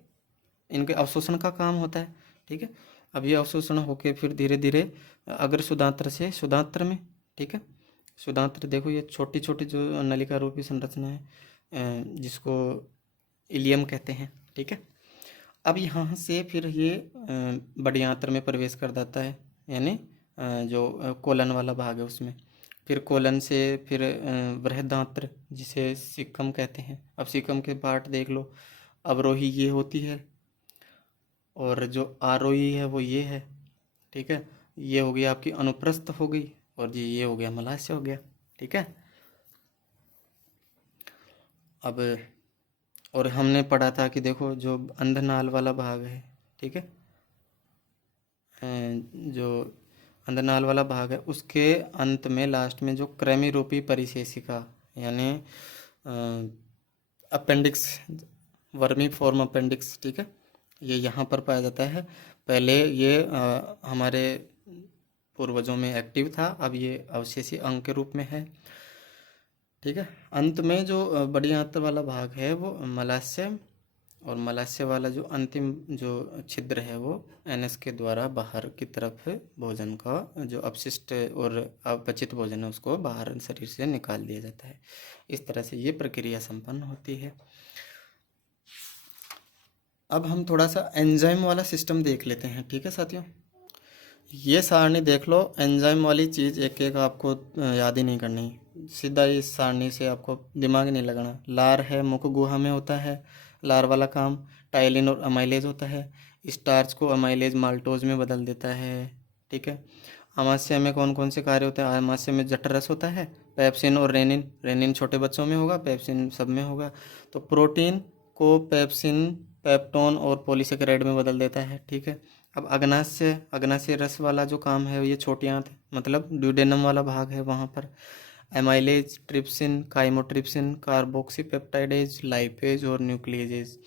इनके अवशोषण का काम होता है, ठीक है। अब ये अवशोषण होके फिर धीरे धीरे अग्र शुदांत्र से शुदांत्र में, ठीक है, शुदांत्र देखो ये छोटी छोटी जो नलिका रूपी संरचना है जिसको इलियम कहते हैं, ठीक है। अब यहाँ से फिर ये बड़ी आंत्र में प्रवेश कर जाता है, यानी जो कोलन वाला भाग है उसमें। फिर कोलन से फिर बृहदांत्र जिसे सीकम कहते हैं। अब सीकम के पार्ट देख लो, अवरोही ये होती है और जो आरोही है वो ये है, ठीक है। ये हो गई आपकी अनुप्रस्थ हो गई और ये हो गया मलाशय हो गया, ठीक है। अब और हमने पढ़ा था कि देखो जो अंधनाल वाला भाग है, ठीक है, जो अंधनाल वाला भाग है उसके अंत में लास्ट में जो कृमि रूपी परिशेषिका यानी अपेंडिक्स, वर्मी फॉर्म अपेंडिक्स, ठीक है, ये यहाँ पर पाया जाता है। पहले ये हमारे पूर्वजों में एक्टिव था, अब ये अवशेषी अंग के रूप में है, ठीक है। अंत में जो बड़ी आंत वाला भाग है वो मलाशय, और मलाशय वाला जो अंतिम जो छिद्र है वो एनएस के द्वारा बाहर की तरफ भोजन का जो अपशिष्ट और अपचित भोजन है उसको बाहर शरीर से निकाल दिया जाता है। इस तरह से ये प्रक्रिया संपन्न होती है। अब हम थोड़ा सा एंजाइम वाला सिस्टम देख लेते हैं, ठीक है साथियों। ये सारणी देख लो, एंजाइम वाली चीज़ एक एक आपको याद ही नहीं करनी, सीधा इस सारणी से आपको दिमाग नहीं लगाना। लार है, मुख गुहा में होता है लार वाला काम, टाइलिन और अमाइलेज होता है, स्टार्च को अमाइलेज माल्टोज में बदल देता है, ठीक है। अमाशय में कौन कौन से कार्य होते हैं? अमाशय में जठरस होता है, पेप्सिन और रेनिन, रेनिन छोटे बच्चों में होगा, पेप्सिन सब में होगा। तो प्रोटीन को पेप्सिन, पेप्टोन और पॉलीसेकेराइड में बदल देता है, ठीक है। अब अग्नाशय, अग्नाशय रस वाला जो काम है ये छोटी आंत मतलब ड्यूडेनम वाला भाग है, वहाँ पर amylase, trypsin, chymotrypsin, carboxypeptidase, lipase और न्यूक्लिएजेज।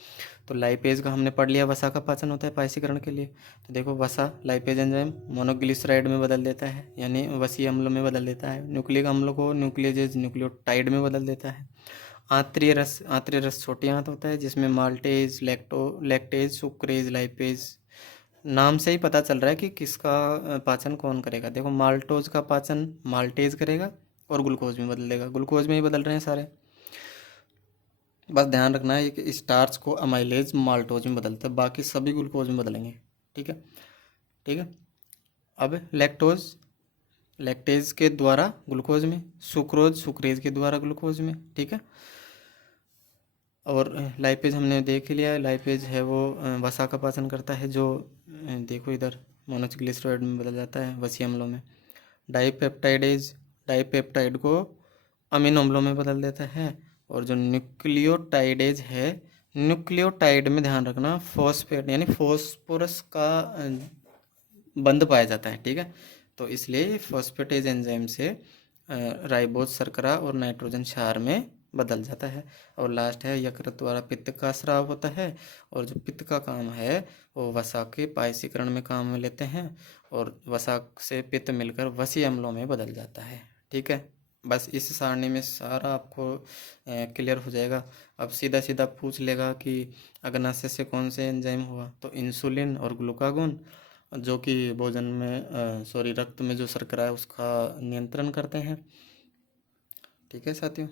तो लाइपेज का हमने पढ़ लिया, वसा का पाचन होता है पाइसीकरण के लिए। तो देखो वसा लाइपेज एंजाइम मोनोग्लिसराइड में बदल देता है यानी वसीय अम्ल में बदल देता है, न्यूक्लिक अम्ल को न्यूक्लिएजेज न्यूक्लियोटाइड में बदल देता है। आंतरीय रस, आंतरीय रस छोटी आंत होता है जिसमें माल्टेज, लैक्टेज, सुक्रेज, लाइपेज, नाम से ही पता चल रहा है कि किसका पाचन कौन करेगा। देखो माल्टोज का पाचन माल्टेज करेगा और ग्लूकोज में बदल देगा, ग्लूकोज में ही बदल रहे हैं सारे। बस ध्यान रखना है कि स्टार्च को अमाइलेज माल्टोज में बदलता है, बाकी सभी ग्लूकोज में बदलेंगे, ठीक है, ठीक है। अब लैक्टोज, लैक्टेज के द्वारा ग्लूकोज में, सुक्रोज सुक्रेज के द्वारा ग्लूकोज में, ठीक है। और लाइपेज हमने देख ही लिया है, लाइपेज है वो वसा का पाचन करता है जो देखो इधर मोनोग्लिसराइड में बदल जाता है वसीय अम्लों में। डाइपेप्टाइडेज, डाइपेप्टाइड को अमीनो अम्लों में बदल देता है। और जो न्यूक्लियोटाइडेज है, न्यूक्लियोटाइड में ध्यान रखना फॉस्फेट यानी फॉस्फोरस का बंध पाया जाता है, ठीक है। तो इसलिए फॉस्फेटेज एंजाइम से राइबोज शर्करा और नाइट्रोजन क्षार में बदल जाता है। और लास्ट है यकृत द्वारा पित्त का स्राव होता है, और जो पित्त का काम है वो वसा के पायसीकरण में काम में लेते हैं, और वसा से पित्त मिलकर वसीय अम्लों में बदल जाता है, ठीक है। बस इस सारणी में सारा आपको क्लियर हो जाएगा। अब सीधा सीधा पूछ लेगा कि अग्नाशय से कौन से एंजाइम हुआ, तो इंसुलिन और ग्लूकागोन जो कि भोजन में रक्त में जो शर्करा है उसका नियंत्रण करते हैं, ठीक है साथियों।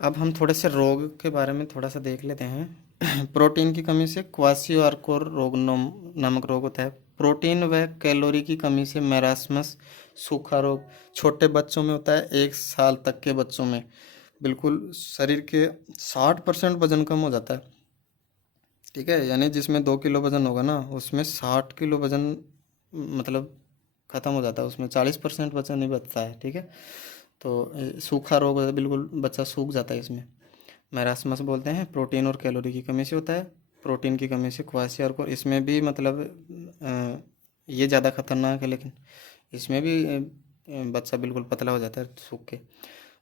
अब हम थोड़े से रोग के बारे में थोड़ा सा देख लेते हैं। प्रोटीन की कमी से क्वासियोआर्कोर रोग नामक रोग होता है। प्रोटीन व कैलोरी की कमी से मैरास्मस, सूखा रोग छोटे बच्चों में होता है, 1 साल तक के बच्चों में बिल्कुल शरीर के 60% वजन कम हो जाता है, ठीक है। यानी जिसमें 2 किलो वजन होगा ना उसमें 60 किलो वजन मतलब ख़त्म हो जाता है, उसमें 40% वजन ही बचता है, ठीक है। तो सूखा रोग है, बिल्कुल बच्चा सूख जाता है इसमें, मैरास्मस बोलते हैं। प्रोटीन और कैलोरी की कमी से होता है, प्रोटीन की कमी से क्वासियार्कोर, इसमें भी मतलब ये ज़्यादा खतरनाक है, लेकिन इसमें भी बच्चा बिल्कुल पतला हो जाता है सूख के।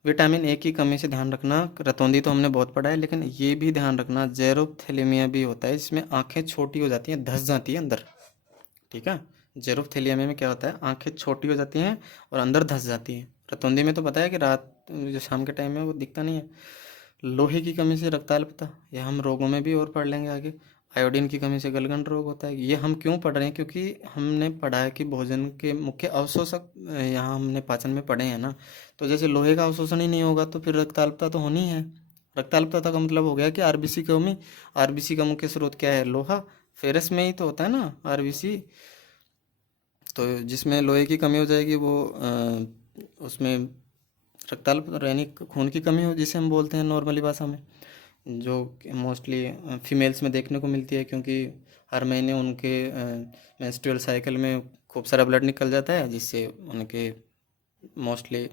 विटामिन ए की कमी से ध्यान रखना, रतौंधी तो हमने बहुत पढ़ा है, लेकिन ये भी ध्यान रखना जेरोप्थेलेमिया भी होता है, इसमें आंखें छोटी हो जाती हैं, धंस जाती है अंदर, ठीक है। जेरोप्थेलियमी में क्या होता है, आंखें छोटी हो जाती हैं और अंदर धंस जाती हैं। रतौंधी में तो पता है कि रात जो शाम के टाइम में वो दिखता नहीं है। लोहे की कमी से रक्ताल्पता, यह हम रोगों में भी और पढ़ लेंगे आगे। आयोडीन की कमी से गलगंड रोग होता है। ये हम क्यों पढ़ रहे हैं, क्योंकि हमने पढ़ा है कि भोजन के मुख्य अवशोषक यहाँ हमने पाचन में पढ़े हैं ना। तो जैसे लोहे का अवशोषण ही नहीं होगा तो फिर रक्ताल्पता तो होनी है। रक्ताल्पता का मतलब हो गया कि आरबीसी की कमी। आरबीसी का मुख्य स्रोत क्या है, लोहा, फेरस में ही तो होता है ना आरबीसी। तो जिसमें लोहे की कमी हो जाएगी वो उसमें रक्ताल्पता यानी खून की कमी हो, जिसे हम बोलते हैं नॉर्मली भाषा में, जो मोस्टली फीमेल्स में देखने को मिलती है, क्योंकि हर महीने उनके मेंस्ट्रुअल साइकिल में खूब सारा ब्लड निकल जाता है, जिससे उनके मोस्टली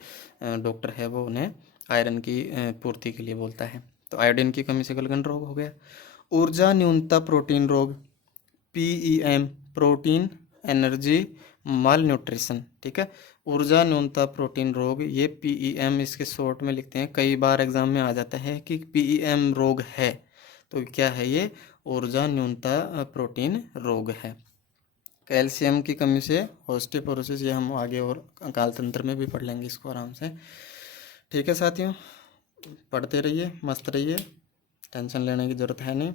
डॉक्टर है वो उन्हें आयरन की पूर्ति के लिए बोलता है, तो आयोडीन की कमी से गलगन रोग हो गया। ऊर्जा न्यूनता प्रोटीन रोग, PEM, प्रोटीन एनर्जी माल न्यूट्रिशन, ठीक है। ऊर्जा न्यूनता प्रोटीन रोग, ये PEM इसके शॉर्ट में लिखते हैं, कई बार एग्जाम में आ जाता है कि PEM रोग है, तो क्या है ये? ऊर्जा न्यूनता प्रोटीन रोग है। कैल्शियम की कमी से ऑस्टियोपोरोसिस, ये हम आगे और काल तंत्र में भी पढ़ लेंगे इसको आराम से। ठीक है साथियों, पढ़ते रहिए, मस्त रहिए, टेंशन लेने की ज़रूरत है नहीं,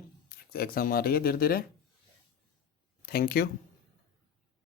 एग्ज़ाम आ रही है धीरे धीरे। Thank you.